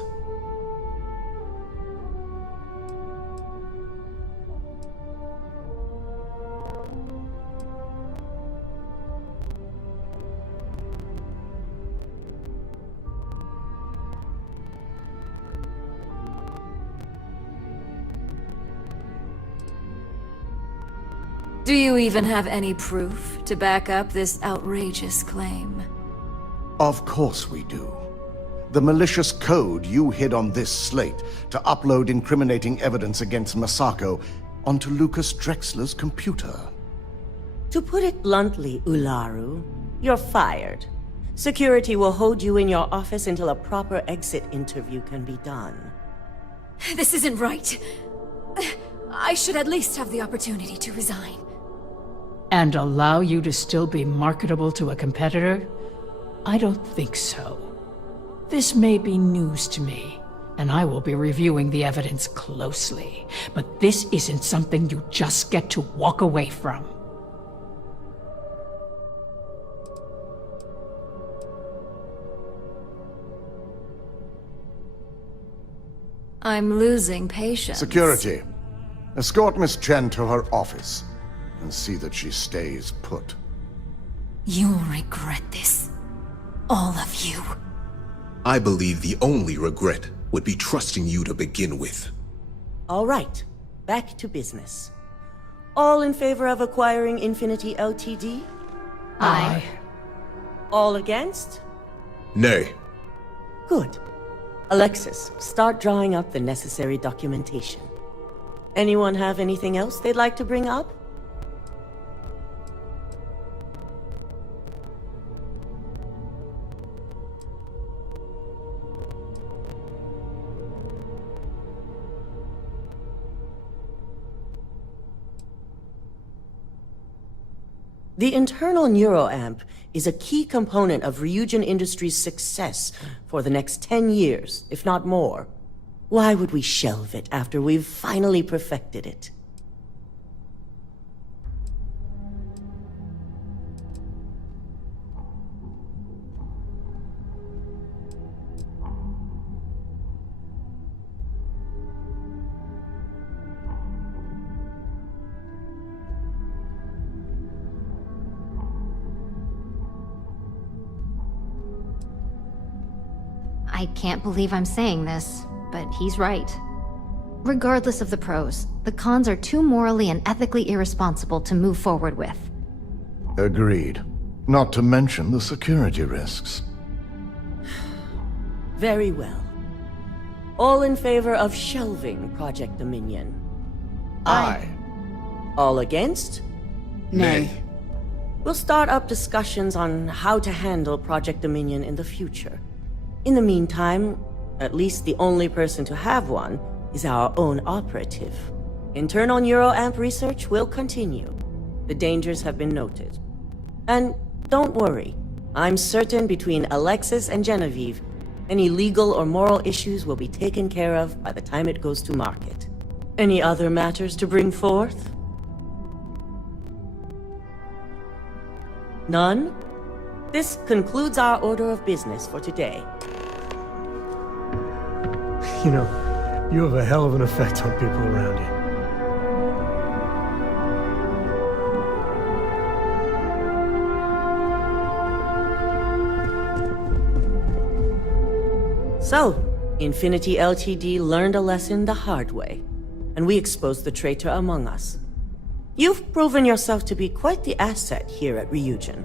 Do you even have any proof to back up this outrageous claim? Of course we do. The malicious code you hid on this slate to upload incriminating evidence against Masako onto Lucas Drexler's computer. To put it bluntly, Ularu, you're fired. Security will hold you in your office until a proper exit interview can be done. This isn't right. I should at least have the opportunity to resign. And allow you to still be marketable to a competitor? I don't think so. This may be news to me, and I will be reviewing the evidence closely. But this isn't something you just get to walk away from. I'm losing patience. Security. Escort Miss Chen to her office and see that she stays put. You'll regret this. All of you. I believe the only regret would be trusting you to begin with. All right, back to business. All in favor of acquiring Infinity Ltd? Aye. All against? Nay. Good. Alexis, start drawing up the necessary documentation. Anyone have anything else they'd like to bring up? The internal neuroamp is a key component of Ryujin Industries' success for the next 10 years, if not more. Why would we shelve it after we've finally perfected it? I can't believe I'm saying this, but he's right. Regardless of the pros, the cons are too morally and ethically irresponsible to move forward with. Agreed. Not to mention the security risks. Very well. All in favor of shelving Project Dominion? Aye. All against? Nay. We'll start up discussions on how to handle Project Dominion in the future. In the meantime, at least the only person to have one is our own operative. Internal neuroamp research will continue. The dangers have been noted. And don't worry, I'm certain between Alexis and Genevieve, any legal or moral issues will be taken care of by the time it goes to market. Any other matters to bring forth? None? This concludes our order of business for today. You know, you have a hell of an effect on people around you. So, Infinity Ltd. learned a lesson the hard way, and we exposed the traitor among us. You've proven yourself to be quite the asset here at Ryujin.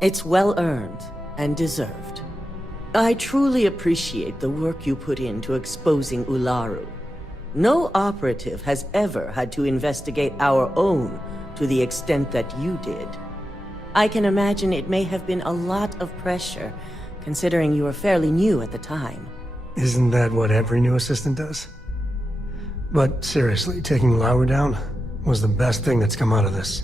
It's well earned and deserved. I truly appreciate the work you put into exposing Ularu. No operative has ever had to investigate our own to the extent that you did. I can imagine it may have been a lot of pressure, considering you were fairly new at the time. Isn't that what every new assistant does? But seriously, taking Ularu down was the best thing that's come out of this.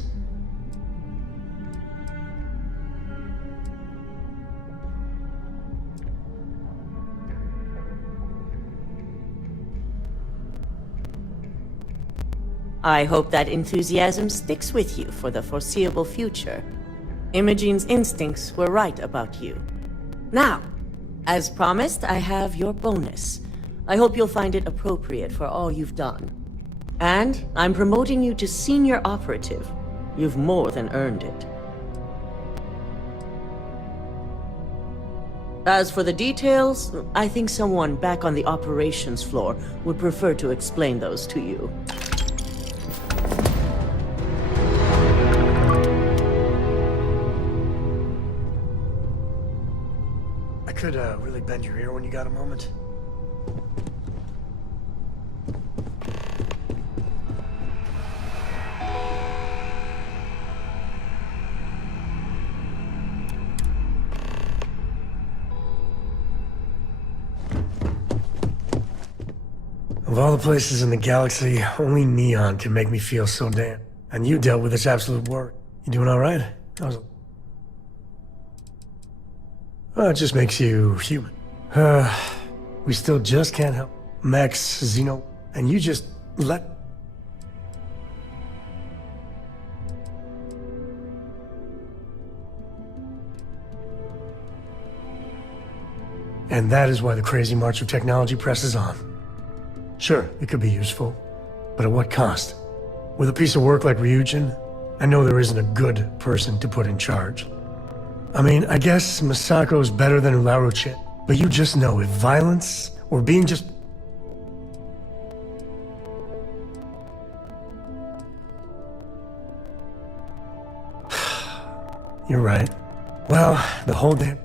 I hope that enthusiasm sticks with you for the foreseeable future. Imogene's instincts were right about you. Now, as promised, I have your bonus. I hope you'll find it appropriate for all you've done. And I'm promoting you to senior operative. You've more than earned it. As for the details, I think someone back on the operations floor would prefer to explain those to you. I could really bend your ear when you got a moment. Of all the places in the galaxy, only Neon can make me feel so damn. And you dealt with this absolute work. You doing all right? Well, it just makes you human. We still just can't help. Max, Xeno, and you just let... And that is why the crazy march of technology presses on. Sure, it could be useful, but at what cost? With a piece of work like Ryujin, I know there isn't a good person to put in charge. I mean, I guess Masako's better than Ularu-chan, but you just know if violence or being just... You're right. Well, the whole damn...